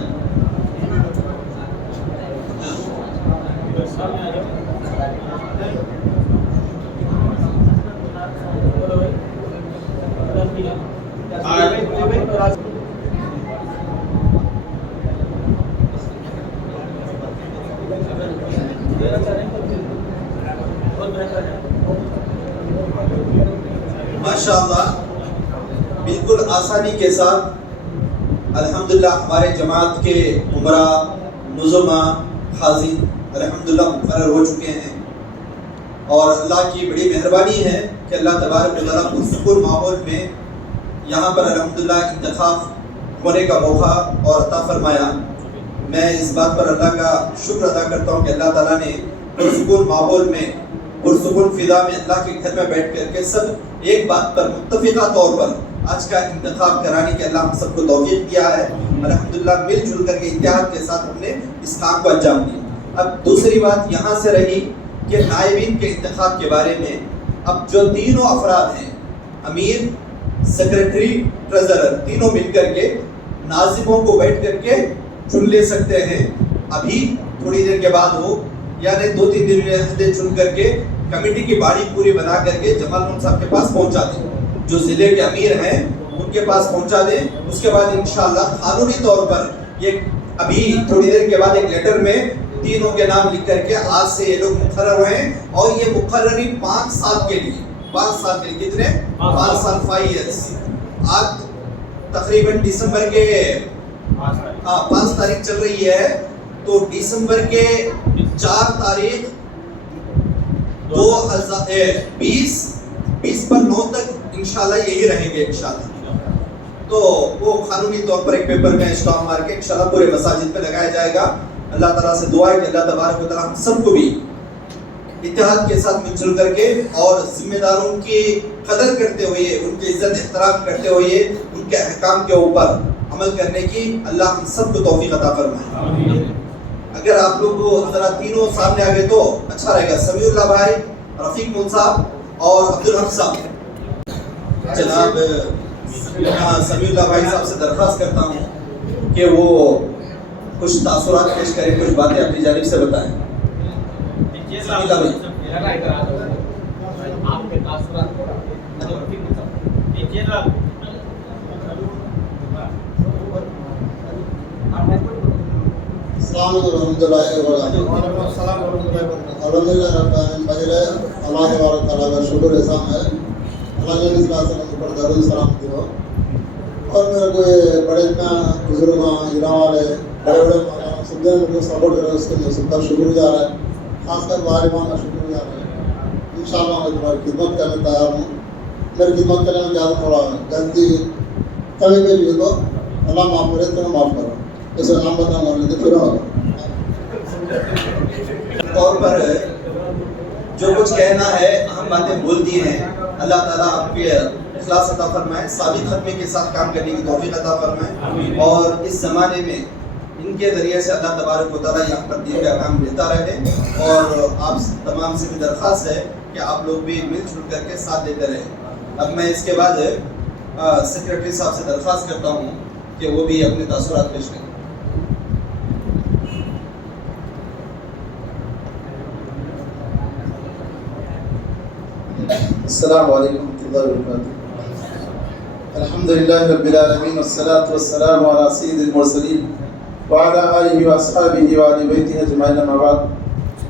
ماشاءاللہ بالکل آسانی کے ساتھ الحمدللہ ہمارے جماعت کے عمرہ نظما حاضر الحمدللہ مقرر ہو چکے ہیں، اور اللہ کی بڑی مہربانی ہے کہ اللہ تبارک و تعالیٰ پرسکون ماحول میں یہاں پر الحمدللہ انتخاب ہونے کا موقع اور عطا فرمایا. میں اس بات پر اللہ کا شکر ادا کرتا ہوں کہ اللہ تعالیٰ نے پرسکون ماحول میں پرسکون فضا میں اللہ کے گھر میں بیٹھ کر کے سب ایک بات پر متفقہ طور پر آج کا انتخاب کرانے کے اللہ ہم سب کو توفیق دیا ہے. الحمدللہ مل جل کر کے اتحاد کے ساتھ ہم نے اس کام کو انجام دیا. اب دوسری بات یہاں سے رہی کہ نائبین کے انتخاب کے بارے میں اب جو تینوں افراد ہیں، امیر، سیکرٹری، ٹریزرر، تینوں مل کر کے ناظموں کو بیٹھ کر کے چن لے سکتے ہیں. ابھی تھوڑی دیر کے بعد ہو، یعنی 2-3 دن میں چن کر کے کمیٹی کی باڑی پوری بنا کر کے جمال خان صاحب کے پاس پہنچا دیں، جو ضلع کے امیر ہیں ان کے پاس پہنچا دیں. اس کے بعد انشاءاللہ قانونی طور پر یہ ابھی تھوڑی دیر کے بعد ایک لیٹر میں تینوں کے نام لکھ کر کے آج سے یہ لوگ مقرر ہوئے ہیں، اور یہ مقرری 5 سال کے لیے. 5 سال کے لیے کتنے؟ 5 سال 5 years. آج تقریباً دسمبر کے 5 تاریخ چل رہی ہے، تو دسمبر کے 4 تاریخ 2020 پر 9 تک انشاءاللہ یہی رہیں گے انشاءاللہ. تو وہ قانونی طور پر ایک پیپر میں اسٹامپ مار کے انشاءاللہ پورے مساجد پہ لگایا جائے گا. اللہ تعالیٰ سے دعا ہے کہ اللہ تبارک و تعالیٰ ہم سب کو بھی اتحاد کے ساتھ مل جل کر کے اور ذمہ داروں کی قدر کرتے ہوئے، ان کی عزت احترام کرتے ہوئے، ان کے احکام کے اوپر عمل کرنے کی اللہ ہم سب کو توفیق عطا فرمائے. اگر آپ لوگ ذرا تینوں سامنے آ گئے تو اچھا رہے گا. سمیع اللہ بھائی، رفیق مول صاحب اور عبدالحق صاحب. جناب سمیع اللہ بھائی صاحب سے درخواست کرتا ہوں کہ وہ کچھ تاثرات پیش کریں، کچھ باتیں اپنی جانب سے بتائیں. سمیع اللہ بھائی آپ کے تاثرات. السلام علیکم ورحمۃ اللہ وبرکاتہ. الحمدللہ رب العالمین، بجائے اللہ تبارک تعالیٰ کا شکر احسان ہے. اللہ کے نبی صلی اللہ علیہ وسلم پر درود سلام کرو. اور میرے کو یہ بڑے اتنا بزرگ ایران والے بڑے بڑے سب نے مجھے سپورٹ کرے، اس کے لیے سب کا شکر گزار ہے. خاص کر والدان کا شکر گزار ہے. انشاءاللہ میں تمہاری خدمت کرنے تیار ہوں. میری خدمت کرنے میں زیادہ تھوڑا غلطی کرنے کے لیے تو اللہ معاف کرے تو میں معاف کروں. اسے نام بتاؤں گا نہیں پھر ہوگا. طور پر جو کچھ کہنا ہے اہم باتیں بول دی ہیں. اللہ تعالیٰ آپ کے اخلاص عطا فرمائے، ثابت خدمے کے ساتھ کام کرنے کی توفیق عطا فرمائے. اور اس زمانے میں ان کے ذریعے سے اللہ تبارک و تعالیٰ یہاں پر دین کا کام دیتا رہے. اور آپ تمام سے بھی درخواست ہے کہ آپ لوگ بھی مل جل کر کے ساتھ دیتے رہیں. اب میں اس کے بعد سیکریٹری صاحب سے درخواست کرتا ہوں کہ وہ بھی اپنے تاثرات پیش کریں. السلام علیکم ورحمۃ اللہ وبرکاتہ. الحمد للہ رب العالمین والصلاة والسلام علی سید المرسلین وعلی آلہ واصحابہ وآل بیتہ اجمعین اما بعد.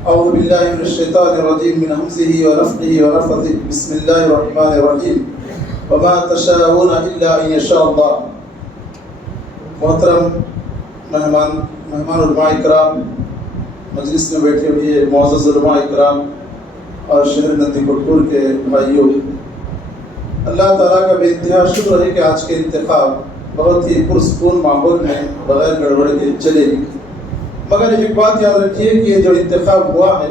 اعوذ باللہ من الشیطان الرجیم من ہمزہ ونفخہ ونفثہ. بسم اللہ الرحمن الرحیم. وما تشاءون الا ان یشاء اللہ. محترم مہمان علماء اکرام، مجلس میں بیٹھے ہوئے معزز علماء اکرام اور شہر نندی کوٹپور کے بھائیوں، اللہ تعالیٰ کا بے انتہا شکر ہے کہ آج کے انتخاب بہت ہی پرسکون ماحول میں بغیر گڑبڑ کے چلے. مگر ایک بات یاد رکھیے کہ یہ جو انتخاب ہوا ہے،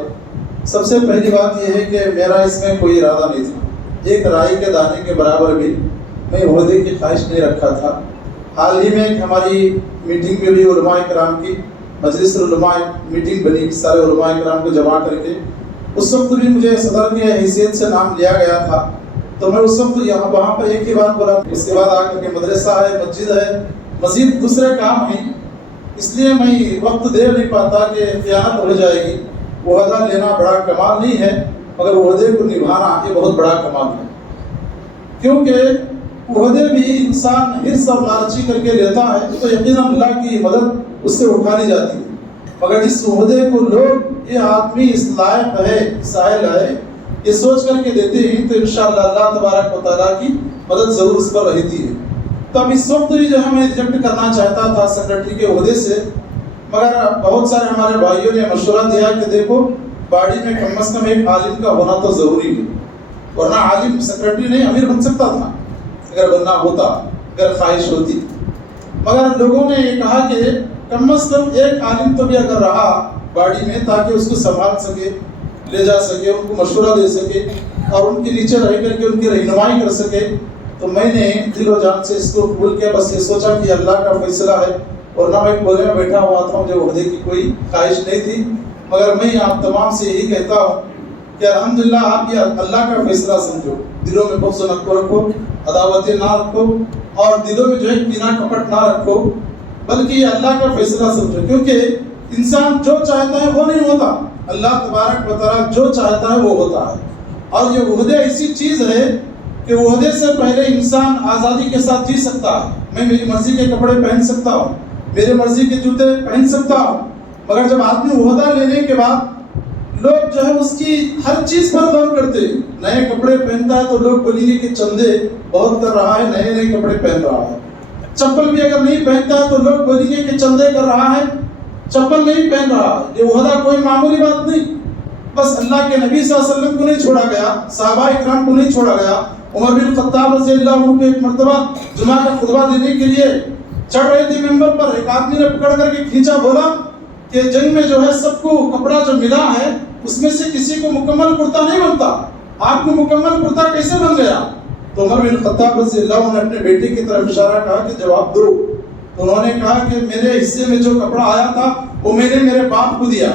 سب سے پہلی بات یہ ہے کہ میرا اس میں کوئی ارادہ نہیں تھا. ایک رائی کے دانے کے برابر بھی میں عہدے کی خواہش نہیں رکھا تھا. حال ہی میں ہماری میٹنگ میں بھی علماء کرام کی مجلس علماء میٹنگ بنی، سارے علماء کرام کو جمع کر کے اس وقت بھی مجھے صدر کی حیثیت سے نام لیا گیا تھا. تو میں اس وقت وہاں پر ایک ہی بات بولا. اس کے بعد آ کر کے مدرسہ ہے، مسجد ہے، مزید دوسرے کام ہیں، اس لیے میں وقت دے نہیں پاتا کہ خیانت ہو جائے گی. عہدہ لینا بڑا کمال نہیں ہے، مگر عہدے کو نبھانا یہ بہت بڑا کمال ہے. کیونکہ عہدے بھی انسان حرص اور لالچی کر کے لیتا ہے تو یقیناً اللہ کی مدد اس سے اٹھا لی جاتی ہے. مگر اس عہدے کو لوگ یہ آدمی اس لائق ہے، سائل ہے، یہ سوچ کر کے دیتے ہیں تو انشاءاللہ اللہ تبارک و تعالیٰ کی مدد ضرور اس پر رہتی ہے. تو اب اس وقت بھی جو ہے میں ریجیکٹ کرنا چاہتا تھا سیکرٹری کے عہدے سے، مگر بہت سارے ہمارے بھائیوں نے مشورہ دیا کہ دیکھو باڑی میں کم از کم ایک عالم کا ہونا تو ضروری ہے، ورنہ عالم سیکرٹری نہیں امیر بن سکتا تھا اگر بننا ہوتا، اگر خواہش ہوتی. مگر لوگوں نے یہ کہا کہ کم از کم ایک عالم تو بھی اگر رہا باڑی میں تاکہ اس کو سنبھال سکے، لے جا سکے، ان کو مشورہ دے سکے اور ان کے نیچے رہ کر کے ان کی رہنمائی کر سکے. تو میں نے دل و جان سے اس کو قبول کیا. بس یہ سوچا کہ اللہ کا فیصلہ ہے، اور نہ میں کونے میں بیٹھا ہوا تھا، مجھے عہدے کی کوئی خواہش نہیں تھی. مگر میں آپ تمام سے یہی کہتا ہوں کہ الحمدللہ آپ یہ اللہ کا فیصلہ سمجھو، دلوں میں بغض نہ رکھو، عداوتیں نہ رکھو، اور دلوں میں جو ہے کینہ کپٹ نہ رکھو، بلکہ یہ اللہ کا فیصلہ سمجھو. کیونکہ انسان جو چاہتا ہے وہ نہیں ہوتا، اللہ تبارک و تعالیٰ جو چاہتا ہے وہ ہوتا ہے. اور یہ عہدے ایسی چیز ہے کہ عہدے سے پہلے انسان آزادی کے ساتھ جی سکتا ہے. میں میری مرضی کے کپڑے پہن سکتا ہوں، میرے مرضی کے جوتے پہن سکتا ہوں. مگر جب آدمی عہدہ لینے کے بعد لوگ جو ہے اس کی ہر چیز پر غور کرتے ہیں. نئے کپڑے پہنتا ہے تو لوگ بولیں گے کہ چندے بہت کر رہا ہے، نئے نئے کپڑے پہن رہا ہے. چپل بھی اگر نہیں پہنتا ہے تو لوگ بولیں گے کہ چندے کر رہا ہے، چپل نہیں پہن رہا. یہ عہدہ کوئی معمولی بات نہیں. بس اللہ کے نبی صلی اللہ علیہ وسلم کو نہیں چھوڑا گیا، صحابہ اکرام کو نہیں چھوڑا گیا. عمر بن خطاب رضی اللہ عنہ کو ایک مرتبہ جمعہ کا خطبہ دینے کے لیے چڑھ رہے تھے ممبر پر، ایک آدمی نے پکڑ کر کے کھینچا، بولا کہ جنگ میں جو ہے سب کو کپڑا جو ملا ہے اس میں سے کسی کو مکمل کرتا نہیں بنتا، آپ کو مکمل کرتا کیسے بن گیا؟ تو عمر بن خطاب رضی اللہ عنہ نے اپنے بیٹے کی طرف اشارہ کہا کہ جواب دو. تو انہوں نے کہا کہ میرے حصے میں جو کپڑا آیا تھا وہ میں نے میرے باپ کو دیا،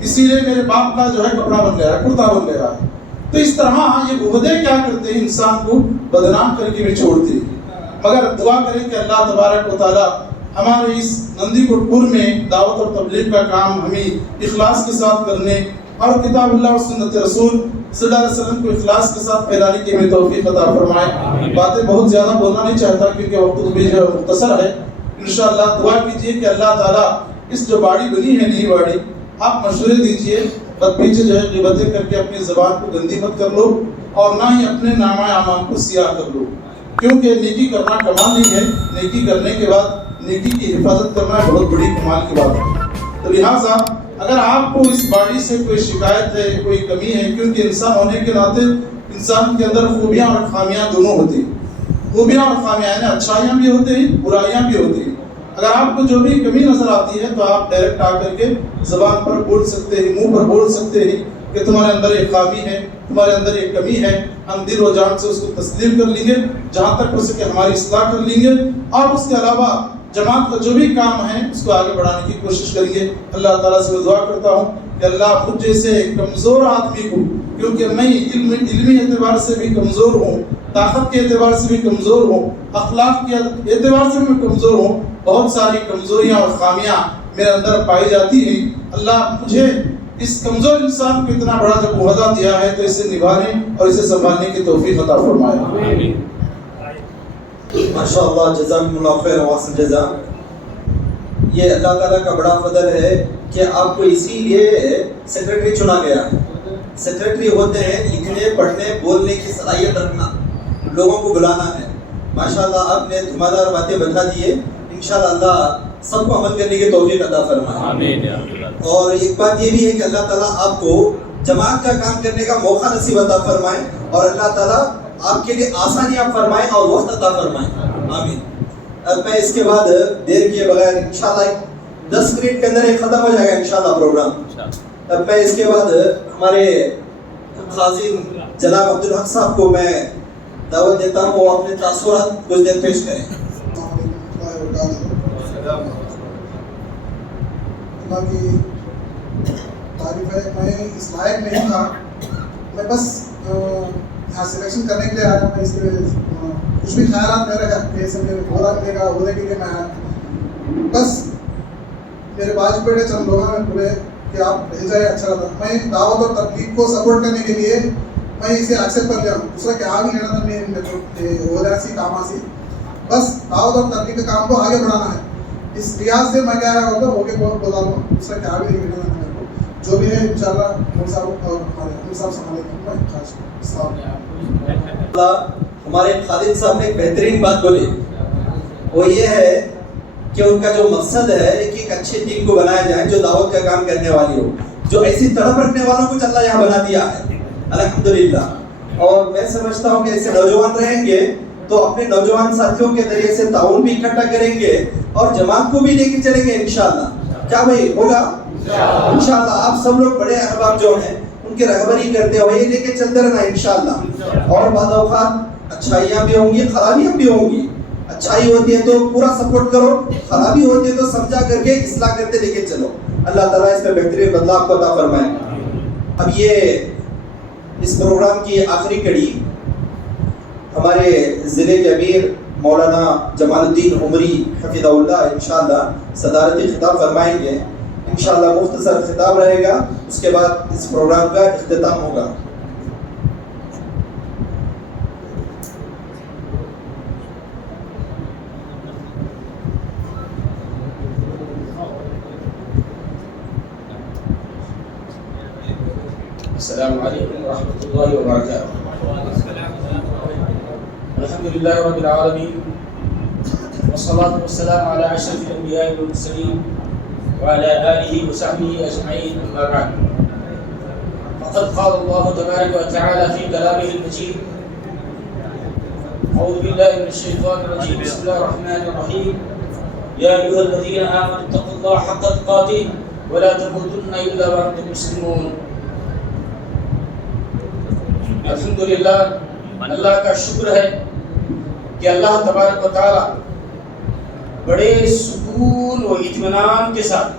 اسی لیے میرے باپ کا جو ہے کپڑا بن گیا، کرتا بن گیا. تو اس طرح یہ عہدے کیا کرتے ہیں، انسان کو بدنام کر کے بھی چھوڑتے ہیں. مگر دعا کریں کہ اللہ تبارک و تعالی ہمارے اس نندی کوٹپور میں دعوت اور تبلیغ کا کام ہمیں اخلاص کے ساتھ کرنے اور کتاب اللہ اور سنت رسول صلی اللہ علیہ وسلم کو اخلاص کے ساتھ پھیلانے کی ہمیں توفیق عطا فرمائے. باتیں بہت زیادہ بولنا نہیں چاہتا کیونکہ وقت بھی جو مختصر ہے. انشاءاللہ دعا کیجئے کہ اللہ تعالیٰ اس جو باڑی بنی ہے نئی باڑی، آپ مشورے دیجئے، بس پیچھے جو ہے غیبتیں کر کے اپنی زبان کو گندی مت کر لو اور نہ ہی اپنے نامہ اعمال کو سیاہ کر لو. کیونکہ نیکی کرنا کمال نہیں ہے، نیکی کرنے کے بعد نیکی کی حفاظت کرنا بہت بڑی کمال کی بات ہے. تو لہٰذا اگر آپ کو اس باڑی سے کوئی شکایت ہے، کوئی کمی ہے، کیونکہ انسان ہونے کے ناطے انسان کے اندر خوبیاں اور خامیاں دونوں ہوتی ہیں. خوبیاں اور خامیاں یعنی اچھائیاں بھی ہوتی ہیں، برائیاں بھی ہوتی ہیں. اگر آپ کو جو بھی کمی نظر آتی ہے تو آپ ڈائریکٹ آ کر کے زبان پر بول سکتے ہیں، منہ پر بول سکتے ہیں کہ تمہارے اندر ایک خامی ہے، تمہارے اندر ایک کمی ہے. ہم دل و جان سے اس کو تسلیم کر لیں گے، جہاں تک ہو سکے ہماری اصلاح کر لیں گے، اور اس کے علاوہ جماعت کا جو بھی کام ہے اس کو آگے بڑھانے کی کوشش کریں گے. اللہ تعالیٰ سے دعا کرتا ہوں کہ اللہ مجھ جیسے کمزور آدمی کو، کیونکہ میں علمی اعتبار سے بھی کمزور ہوں، طاقت کے اعتبار سے بھی کمزور ہوں, اخلاق کے اعتبار سے بھی میں کمزور ہوں, بہت ساری کمزوریاں اور خامیاں میرے اندر پائی جاتی ہیں. اللہ مجھے اس کمزور انسان کو اتنا بڑا جب عہدہ دیا ہے تو اسے نبھانے اور اسے سنبھالنے کی توفیق عطا فرمائے. ماشاء اللہ, جزاکم اللہ خیر و احسن جزا. یہ اللہ تعالیٰ کا بڑا فضل ہے کہ آپ کو اسی لیے سیکرٹری چنا گیا. سیکرٹری ہوتے ہیں لکھنے پڑھنے بولنے کی صلاحیت رکھنا, لوگوں کو بلانا ہے. ماشاءاللہ آپ نے دھمادار باتیں بتا دیے. انشاءاللہ اللہ سب کو عمل کرنے کی توفیق عطا فرمائے. آمین. اور ایک بات یہ بھی ہے کہ اللہ تعالیٰ آپ کو جماعت کا کام کرنے کا موقع نصیب عطا فرمائے اور اللہ تعالیٰ آپ کے لیے آسانیاں فرمائے اور وقت عطا فرمائے. آمین. اب میں اس کے بعد دیر کیے بغیر انشاءاللہ 10 منٹ کے اندر یہ ختم ہو جائے گا انشاءاللہ پروگرام. اب میں اس کے بعد ہمارے قاضی جناب عبدالحق صاحب کو میں دعوت دیتا ہوں, وہ اپنے تاثرات کچھ دیر پیش کریں. اللہ کی تعریف ہے. میں اس لائق نہیں تھا, میں بس یہاں سلیکشن کرنے کے لیے آیا. میں اس لیے کچھ بھی خیالات میرے ایسے بولا ملے گا ہونے کے لیے میں آیا. بس میرے باز بیٹے چند لوگوں میں بولے کہ آپ بھیجا ہے, اچھا تھا. میں دعوت اور تبلیغ کو سپورٹ کرنے کے لیے میں اسے ایکسیپٹ کر لیا. دوسرا کیا بھی لینا تھا میں ہو جائے سی کام سی, بس دعوت اور تبلیغ کا کام کو آگے بڑھانا ہے. اس ریاض سے میں کیا ہے ہوگا ہو کے بہت بتا دوں. دوسرا کیا بھی نہیں لینا تھا میرے کو. جو بھی ہے انشاءاللہ مول صاحب اور ہمارے امیر صاحب سنبھالے گا. ہمارے خالد صاحب نے ایک بہترین بات بولی, وہ یہ ہے کہ ان کا جو مقصد ہے کہ ایک اچھی ٹیم کو بنایا جائے جو دعوت کا کام کرنے والی ہو, جو ایسی تڑپ رکھنے والوں کو اللہ یہاں بنا دیا ہے الحمدللہ. اور میں سمجھتا ہوں کہ ایسے نوجوان رہیں گے تو اپنے نوجوان ساتھیوں کے ذریعے سے تعاون بھی اکٹھا کریں گے اور جماعت کو بھی لے کے چلیں گے انشاءاللہ. کیا بھائی ہوگا انشاءاللہ. آپ سب لوگ بڑے احباب جو ہیں ان کی رہبری کرتے ہوئے لے کے چلتے رہنا انشاءاللہ. اور بعض اوقات اچھائیاں بھی ہوں گی, خرابیاں بھی ہوں گی. اچھائی ہوتی ہے تو پورا سپورٹ کرو, خرابی ہوتی ہے تو سمجھا کر کے اصلاح کرتے لے کے چلو. اللہ تعالیٰ اس میں بہترین بدلاؤ کو عطا فرمائے. اب یہ اس پروگرام کی آخری کڑی ہمارے ضلع کے امیر مولانا جمال الدین عمری حفظہ اللہ انشاءاللہ صدارتی خطاب فرمائیں گے. انشاءاللہ مختصر خطاب رہے گا, اس کے بعد اس پروگرام کا اختتام ہوگا. السلام علیکم ورحمۃ اللہ وبرکاتہ. الحمدللہ رب العالمین والصلاة والسلام علی اشرف الانبیاء والمرسلین وعلى آلہ وصحبہ اجمعین. اما بعد فقد قال اللہ تبارک وتعالی فی کلامہ المجید اعوذ باللہ من الشیطان الرجیم بسم اللہ الرحمن الرحیم یا ایھا الذین آمنوا اتقوا اللہ حق تقاته ولا تموتن الا وانتم مسلمون. الحمدللہ اللہ کا شکر ہے کہ اللہ تبارک و تعالی بڑے سکون و اطمینان کے ساتھ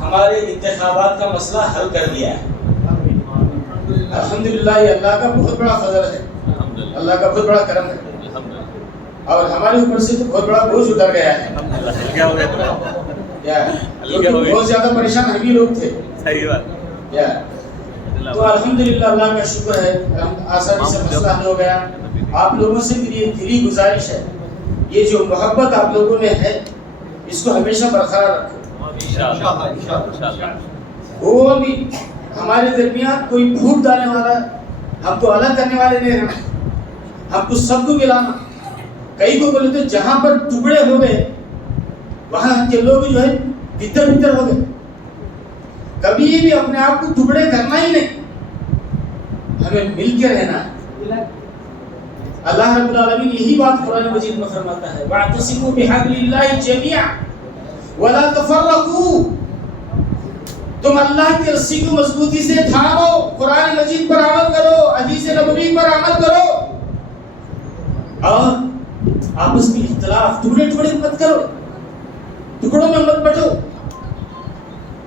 ہمارے انتخابات کا مسئلہ حل کر دیا ہے. الحمدللہ یہ اللہ کا بہت بڑا فضل ہے, اللہ کا بہت بڑا کرم ہے, اور ہمارے اوپر سے تو بہت بڑا بوجھ اتر گیا ہے. بہت زیادہ پریشان ہم ہی لوگ تھے. تو الحمدللہ اللہ کا شکر ہے آسانی سے مسئلہ حل ہو گیا. آپ لوگوں سے میری دلی گزارش ہے, یہ جو محبت آپ لوگوں میں ہے اس کو ہمیشہ برقرار رکھو. وہ بھی ہمارے درمیان کوئی پھوٹ ڈالنے والا, ہم تو الگ کرنے والے نہیں ہیں, ہم کو سب کو ملانا. کئی کو بولے تو جہاں پر ٹکڑے ہو گئے وہاں کے لوگ جو ہے بھیتر بھیتر ہو گئے. کبھی بھی اپنے آپ کو ٹکڑے کرنا ہی نہیں, ہمیں مل کے رہنا ہے. اللہ رب العالمین یہی بات قرآن مجید میں فرماتا ہے وَاعْتَصِمُوا بِحَبْلِ اللَّهِ جَمِيعًا وَلَا تَفَرَّقُوا. تم اللہ کی رسی کو مضبوطی سے تھامو, قرآن مجید پر عمل کرو, حدیث نبوی پر عمل کرو, اور آپس میں اختلاف ٹکڑے ٹکڑے مت کرو, ٹکڑوں میں مت بٹو.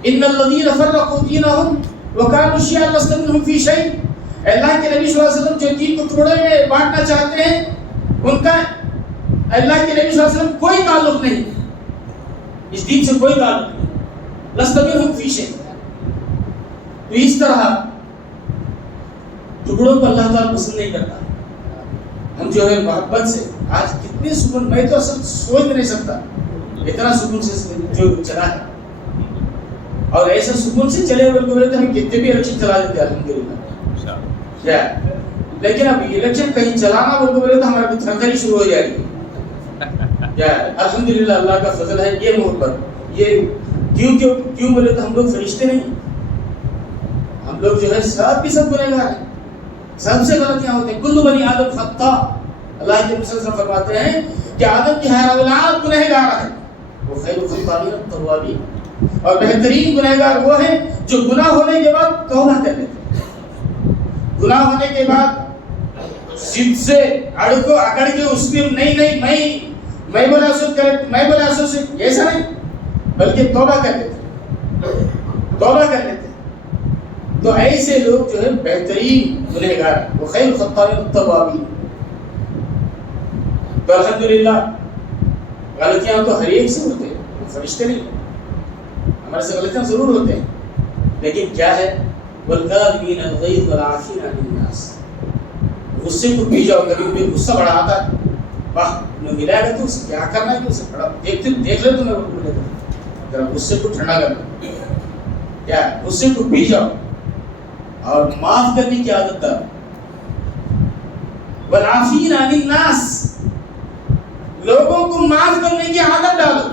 ان الذين فرقوا دينهم وكانوا شيعا لست منهم في شيء اللہ کے نبی صلی اللہ علیہ وسلم جو دین کو ٹکڑے میں بانٹنا چاہتے ہیں ان کا اللہ کے نبی صلی اللہ علیہ وسلم کوئی تعلق نہیں، اس دین سے کوئی تعلق نہیں، لست منہم فی شیء۔ تو اس طرح ٹکڑوں کو اللہ تعالیٰ پسند نہیں کرتا۔ ہم جو ہے محبت سے آج کتنے سکون، میں تو اصل سوچ نہیں سکتا اتنا سکون سے جو چلا ہے، اور ایسے سکون سے چلے بولے تو ہم کتنے بھی الیکشن چلا دیتے ہیں الحمدللہ کیا، لیکن اب الیکشن کہیں چلانا بولے تو ہمارے تھرکاری شروع ہو جائے گی کیا۔ الحمدللہ اللہ کا فضل ہے یہ محبت، یہ کیوں بولے تو ہم لوگ فرشتے نہیں، ہم لوگ جو ہے سب بھی سب گنہگار ہیں، سب سے غلطیاں ہوتے ہیں، کل بنی آدم خطا۔ اللہ کے رسول فرماتے ہیں کہ آدم کی ہر اولاد گنہگار ہے، وہ خیر الخطائین التوابین، اور بہترین گنہگار وہ ہیں جو گناہ ہونے کے بعد توبہ کر لیتے ہیں، گناہ ہونے کے بعد ضد سے اکڑ کے اس میں نہیں میں بولا سو سے ایسا نہیں، بلکہ توبہ کر لیتے ہیں۔ تو ایسے لوگ جو ہے بہترین گنہگار ہیں، وہ خیر الخطائین التوابین۔ تو الحمدللہ غلطیاں تو ہر ایک سے ہوتے ہیں، ہم فرشتے نہیں، ہمارے سے غلطیاں ضرور ہوتے ہیں، لیکن کیا ہے والکاظمین الغیظ والعافین عن الناس، غصے کو پی جاؤ، کبھی کبھی غصہ بڑا آتا ہے، واہ ملا گا تو اسے کیا کرنا ہے کہ اسے بڑا دیکھ لے تو میں بولے گا ذرا غصے کو ٹھنڈا کرنا، کیا غصے کو پی جاؤ اور معاف کرنے کی عادت ڈالو، والعافین عن الناس، لوگوں کو معاف کرنے کی عادت ڈالو،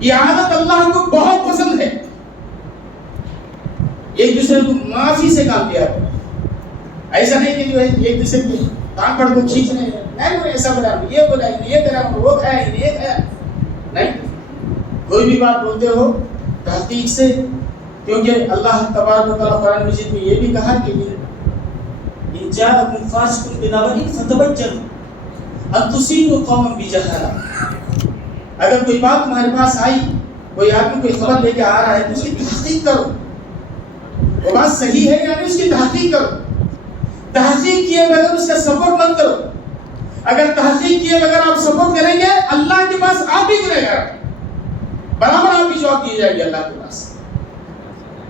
یہ عادت اللہ کو بہت پسند ہے۔ ایک دوسرے کو معافی سے کام کیا کرو، ایسا نہیں کہ جو ہے ایک دوسرے کو کام پڑ کو کھینچ رہے ہیں، نہیں ایسا بولا یہ بولا یہ کرا وہ کھایا یہ کھایا، نہیں، کوئی بھی بات بولتے ہو تحقیق سے، کیونکہ اللہ تبارک و تعالیٰ قرآن مجید میں یہ بھی کہا کہ ان جاءکم فاسق بنبأ فتبینوا ان تصیبوا قوما بجہالہ، اگر کوئی بات تمہارے پاس آئی، کوئی آدمی کوئی خبر لے کے آ رہا ہے تو اس کی تحقیق کرو، وہ بات صحیح ہے یا نہیں اس کی تحقیق کرو، تحقیق کیے بغیر اس کا سپورٹ مت کرو، اگر تحقیق کیے بغیر آپ سپورٹ کریں گے اللہ کے پاس آپ ہی کرے گا، برابر آپ کی جواب دی جائے گی اللہ کے پاس،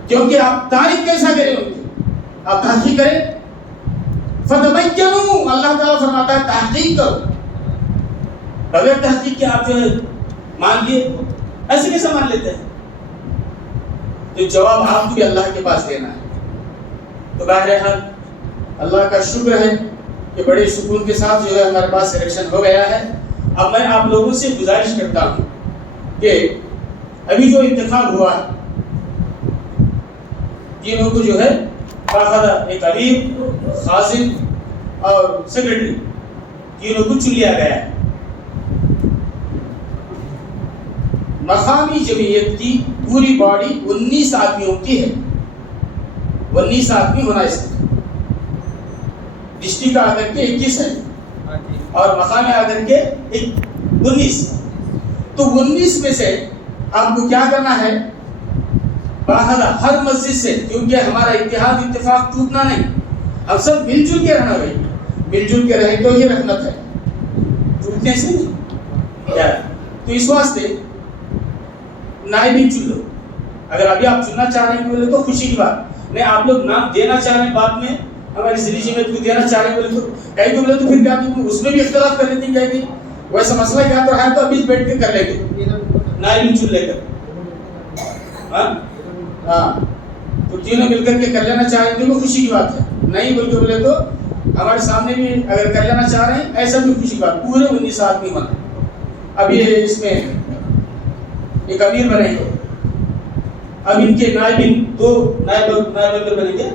کیونکہ آپ تعریف کیسا کریں ان کی، آپ تحقیق کریں، فتبینوا، اللہ تعالیٰ فرماتا ہے تحقیق کرو، بغیر تحقیق کے آپ جو ہے مان لیے، ایسے کیسے مان لیتے ہیں؟ تو جواب آپ کو بھی اللہ کے پاس دینا ہے۔ تو بہرحال اللہ کا شکر ہے کہ بڑے سکون کے ساتھ جو ہے ہمارے پاس سلیکشن ہو گیا ہے۔ اب میں آپ لوگوں سے گزارش کرتا ہوں کہ ابھی جو انتخاب ہوا ہے تینوں کو جو ہے باقاعدہ ایک امیر، خازن اور سیکرٹری تینوں کو چن لیا گیا ہے۔ مقامی جمعیت کی پوری باڈی 19 آدمیوں کی ہے، 19 آدمی ہونا اس میں، ڈسٹرکٹ آ کر کے 21 ہے اور مقامی آ کر کے 19، تو 19 میں سے آپ کو کیا کرنا ہے، باقاعدہ ہر مسجد سے، کیونکہ ہمارا اتحاد اتفاق ٹوٹنا نہیں، ہم سب مل جل کے رہنا بھائی، مل جل کے رہے تو ہی رحمت ہے، ٹوٹنے سے نہیں کیا۔ تو اس واسطے نائبین چن لو، اگر ابھی آپ چننا چاہ رہے ہیں بولے تو خوشی کی بات، نہیں آپ لوگ نام دینا چاہ رہے ہیں بعد میں ہماری ذریعے جمعیت کو دینا چاہ رہے ہیں بولے تو کہیں بولے تو پھر کیا اس میں بھی اختلاف کر لیتے ہیں، کہ ویسا مسئلہ کیا تو ہے تو ابھی بیٹھ کے کر لیں گے، نائبین چن لے کر، ہاں تو تینوں مل کر کے کر لینا چاہ رہے ہیں تو خوشی کی بات ہے، نہیں بول کے بولے تو ہمارے سامنے بھی اگر کر لینا چاہ رہے ہیں ایسا بھی خوشی کی بات، پورے 19 آدمی ہونا۔ اب یہ اس میں ایک امیر بنے گے، اب ان کے نائبین 2 نائب امیر بنے گے،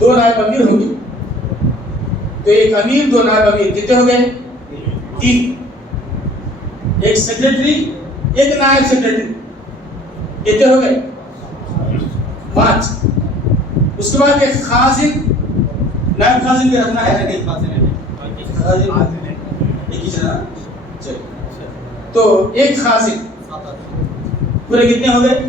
2 نائب امیر ہوں گے، تو ایک امیر 2 نائب امیر کتنے ہو گئے، 3، ایک سیکرٹری ایک نائب سیکرٹری کتنے ہو گئے، 5، اس کے بعد ایک خازن، نائب خازن بھی رکھنا ہے، ایک ہی جنا، تو ایک خازن، پورے کتنے ہو گئے،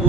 2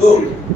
2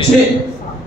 6,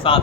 7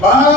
12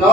9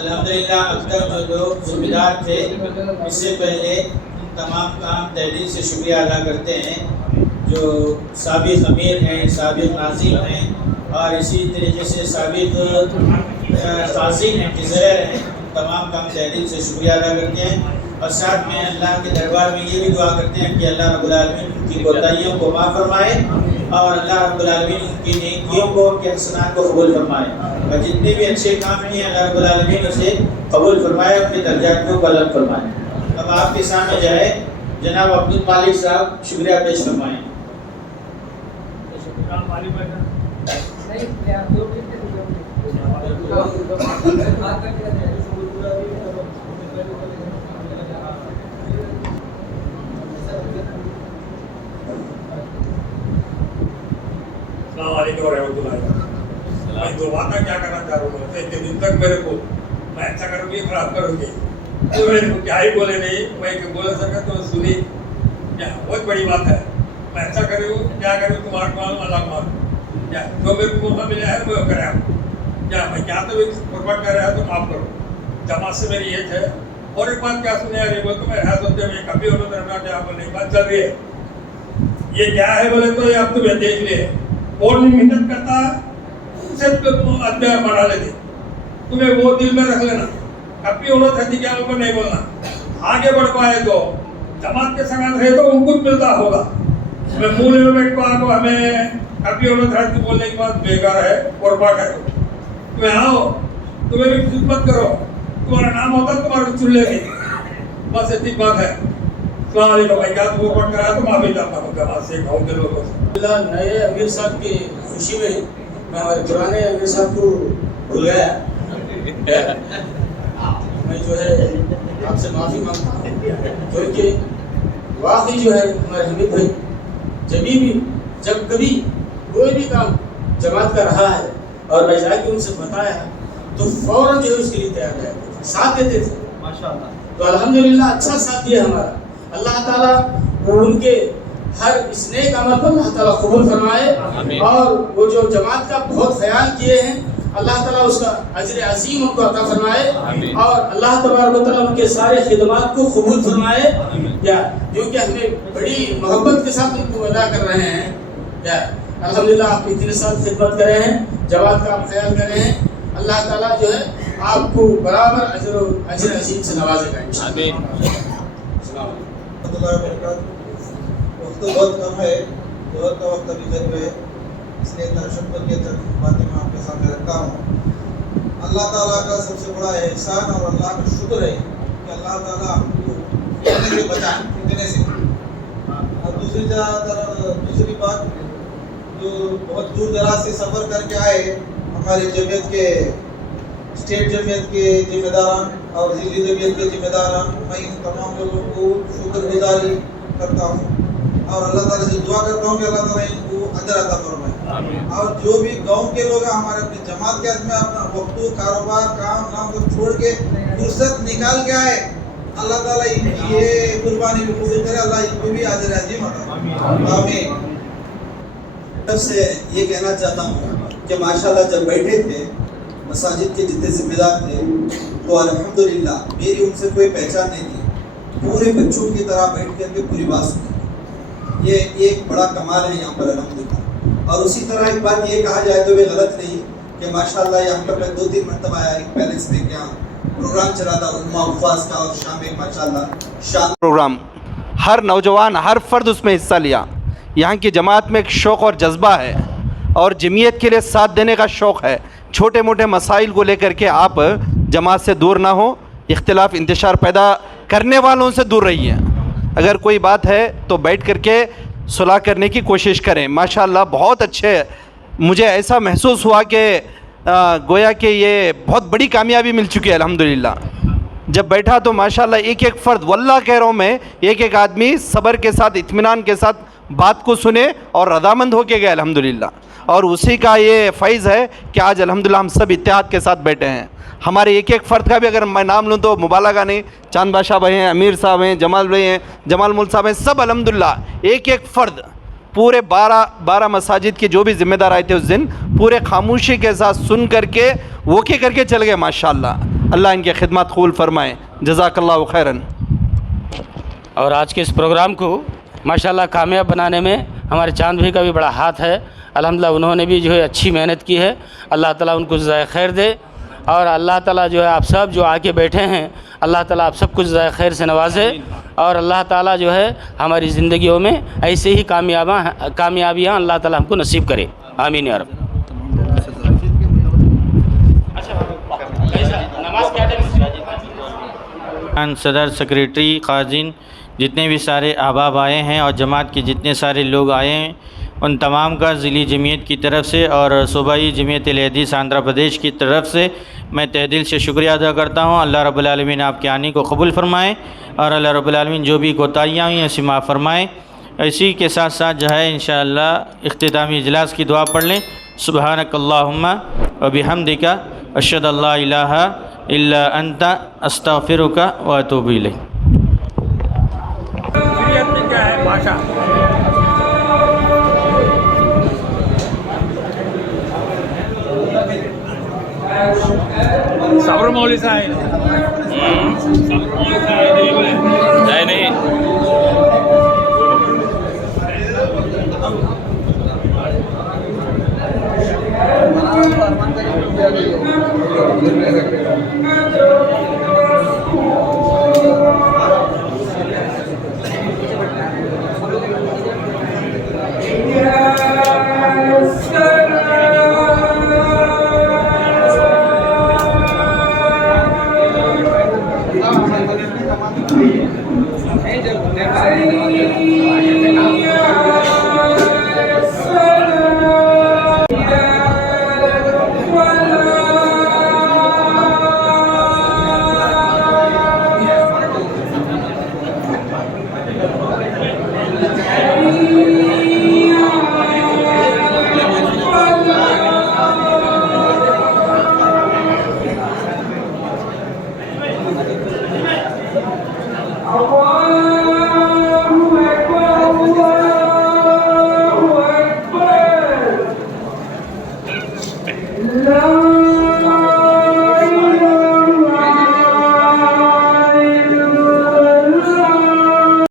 الحمدللہ اب تک جو لوگ ذمہ دار تھے اس سے پہلے تمام کام تحریر سے شکریہ ادا کرتے ہیں جو سابق امیر ہیں، سابق ناظم ہیں اور اسی طریقے سے سابق قاضی ہیں، ٹیچر ہیں، تمام کام تحریر سے شکریہ ادا کرتے ہیں اور ساتھ میں اللہ کے دربار میں یہ بھی دعا کرتے ہیں کہ اللہ رب العالمین ان کی کوتاہیوں کو معاف فرمائے اور اللہ رب العالمین ان کی نیکیوں کو، ان کے حسنات کو قبول فرمائے اور جتنے بھی اچھے کام ہیں اللہ رب العالمین اسے قبول فرمائے، اپنے درجات کو بلند فرمائے۔ اب آپ کے سامنے جو ہے جناب عبدالمالک صاحب شکریہ پیش فرمائیں۔ السلام علیکم ورحمۃ اللہ۔ میں دو باتیں کیا کرنا چاہ رہا ہوں، اتنے دن تک میرے کو میں اچھا کروں گی خراب کروں گی تو میرے کو کیا ہی بولے نہیں، میں بول سکا تو سنی کیا بہت بڑی بات ہے۔ میں اچھا کروں کیا کروں تمہارا معلوم اللہ کو معلوم، کیا جو میرے کو موقع ملا ہے وہ کرا کیا میں کیا تو قربت کر رہا ہے تو معاف کرو، جماعت سے میری ایج ہے۔ اور ایک بات کیا سنے یار، یہ بول تو میں رہا سوچتے میں کبھی انہوں نے رہنا کیا بولنے کی بات چل رہی ہے، یہ کیا ہے بولے تو یہ اب تمہیں دیکھ لے اور محنت کرتا صرف ادھر بنا لیتے، تمہیں وہ دل میں رکھ لینا، کبھی انہوں نے کیا اوپر نہیں بولنا، آگے بڑھ پائے تو جماعت کے ساتھ رہے تو ان کو ملتا ہوگا۔ میں منہ میں بیٹھ پا تو ہمیں کبھی انہوں نے بولنے کی بات بیکار ہے اور بات ہے، تمہیں آؤ تمہیں بھی خدمت کرو، تمہارا نام ہوتا تمہارا چن لے گی، بس اتنی بات ہے۔ السلام علیکم بھائی، کیا تم اوپر کرا تو معافی چاہتا ہوں جماعت سے، گاؤں کے لوگوں سے۔ نئے امیر صاحب کی خوشی میں میں ہمارے پرانے امیر صاحب کو بھول گیا، میں جو ہے آپ سے معافی مانگتا ہوں کیونکہ واقعی جو ہے ہمارے حمید بھائی جب کبھی کوئی بھی کام جماعت کا رہا ہے اور میں جا کے ان سے بتایا تو فوراً جو ہے اس کے لیے تیار رہتے تھے، ساتھ دیتے تھے ماشاءاللہ۔ تو الحمدللہ اچھا ساتھ دیا ہمارا، اللہ تعالیٰ ان کے ہر اس نیک عمل پر اللہ تعالیٰ قبول فرمائے اور وہ جو جماعت کا بہت خیال کیے ہیں اللہ تعالیٰ اس کا اجر عظیم ان کو عطا فرمائے اور اللہ تبارک و تعالیٰ ان کے سارے خدمات کو قبول فرمائے، کیونکہ ہمیں بڑی محبت کے ساتھ ان کو ادا کر رہے ہیں۔ الحمدللہ آپ اتنے سال خدمت کر رہے ہیں، جماعت کا آپ خیال کر رہے ہیں، اللہ تعالیٰ جو ہے آپ کو برابر اجر عظیم سے نوازے گا انشاءاللہ۔ السلام علیکم۔ وقت بہت کم ہے، ظہر کا وقت ابھی قریب ہے، اس لیے ترشد پر کے چند باتیں میں آپ کے سامنے رکھتا ہوں۔ اللہ تعالیٰ کا سب سے بڑا احسان اور اللہ کا شکر ہے کہ اللہ تعالیٰ ہم کو فتنے سے بچائیں، فتنے سے۔ اور دوسری بات جو بہت دور دراز سے سفر کر کے آئے ہماری جمعیت کے اسٹیٹ جمعیت کے ذمہ داران اور ضلعی جمعیت کے ذمہ داران، میں ان تمام لوگوں کو شکر گزاری کرتا ہوں اور اللہ تعالیٰ سے دعا کرتا ہوں کہ اللہ تعالیٰ ان کو اجر عطا فرمائے۔ اور جو بھی گاؤں کے لوگ ہیں ہمارے اپنی جماعت کے میں اپنا وقت کاروبار کام نام کو چھوڑ کے فرصت نکال کے آئے، اللہ تعالیٰ ان کی یہ قربانی بھی قبول کرے، اللہ ان کو بھی اجر عظیم عطا فرمائے، آمین۔ سے یہ کہنا چاہتا ہوں کہ ماشاءاللہ جب بیٹھے تھے مساجد کے جتنے ذمہ دار تھے تو الحمدللہ میری ان سے کوئی پہچان نہیں تھی، پورے بچوں کی طرح بیٹھ کر کے پوری بات سنی، یہ ایک بڑا کمال ہے یہاں پر الحمدللہ۔ اور اسی طرح ایک بات یہ کہا جائے تو بھی غلط نہیں کہ ماشاءاللہ یہاں پر میں 2-3 مرتبہ آیا، ایک پیلس میں کیا پروگرام چلا تھا علماء حفاظ کا اور شام میں ماشاءاللہ شان پروگرام، ہر نوجوان ہر فرد اس میں حصہ لیا۔ یہاں کی جماعت میں ایک شوق اور جذبہ ہے اور جمعیت کے لیے ساتھ دینے کا شوق ہے، چھوٹے موٹے مسائل کو لے کر کے آپ جماعت سے دور نہ ہوں، اختلاف انتشار پیدا کرنے والوں سے دور رہیے، اگر کوئی بات ہے تو بیٹھ کر کے صلح کرنے کی کوشش کریں۔ ماشاءاللہ بہت اچھے، مجھے ایسا محسوس ہوا کہ گویا کہ یہ بہت بڑی کامیابی مل چکی ہے الحمدللہ۔ جب بیٹھا تو ماشاءاللہ ایک ایک فرد، واللہ کہہ رہا ہوں میں، ایک آدمی صبر کے ساتھ اطمینان کے ساتھ بات کو سنے اور رضامند ہو کے گئے الحمدللہ، اور اسی کا یہ فیض ہے کہ آج الحمدللہ ہم سب اتحاد کے ساتھ بیٹھے ہیں۔ ہمارے ایک فرد کا بھی اگر میں نام لوں تو مبالغہ نہیں، چاند بادشاہ بھائی ہیں، امیر صاحب ہیں، جمال بھائی ہیں، جمال مول صاحب ہیں، سب الحمدللہ ایک فرد پورے 12 مساجد کے جو بھی ذمہ دار آئے تھے اس دن پورے خاموشی کے ساتھ سن کر کے ووکے کر کے چل گئے ماشاءاللہ۔ اللہ ان کی خدمات قبول فرمائے. جزاک اللہ خیراً. اور آج کے اس پروگرام کو ماشاءاللہ کامیاب بنانے میں ہمارے چاند بھائی کا بھی بڑا ہاتھ ہے. الحمدللہ انہوں نے بھی جو ہے اچھی محنت کی ہے. اللہ تعالیٰ ان کو جزائے خیر دے. اور اللہ تعالیٰ جو ہے آپ سب جو آ کے بیٹھے ہیں اللہ تعالیٰ آپ سب کو جزائے خیر سے نوازے. اور اللہ تعالیٰ جو ہے ہماری زندگیوں میں ایسے ہی کامیابیاں اللہ تعالیٰ ہم کو نصیب کرے. آمین یا رب. صدر سیکریٹری قاضین جتنے بھی سارے احباب آئے ہیں اور جماعت کے جتنے سارے لوگ آئے ہیں ان تمام کا ضلعی جمعیت کی طرف سے اور صوبائی جمعیت الحدیث آندھرا پردیش کی طرف سے میں تہ دل سے شکریہ ادا کرتا ہوں. اللہ رب العالمین آپ کے آنے کو قبول فرمائے اور اللہ رب العالمین جو بھی کوتاہیاں ہوئی ہیں اسے معاف فرمائے. اسی کے ساتھ ساتھ جو ہے انشاءاللہ اختتامی اجلاس کی دعا پڑھ لیں. سبحانک اللہم و بحمدک اشہد ان لا الہ الا انت استغفرک و اتوب الیک. شریعت میں کیا ہے بھاشا؟ صبر مولوی صاحب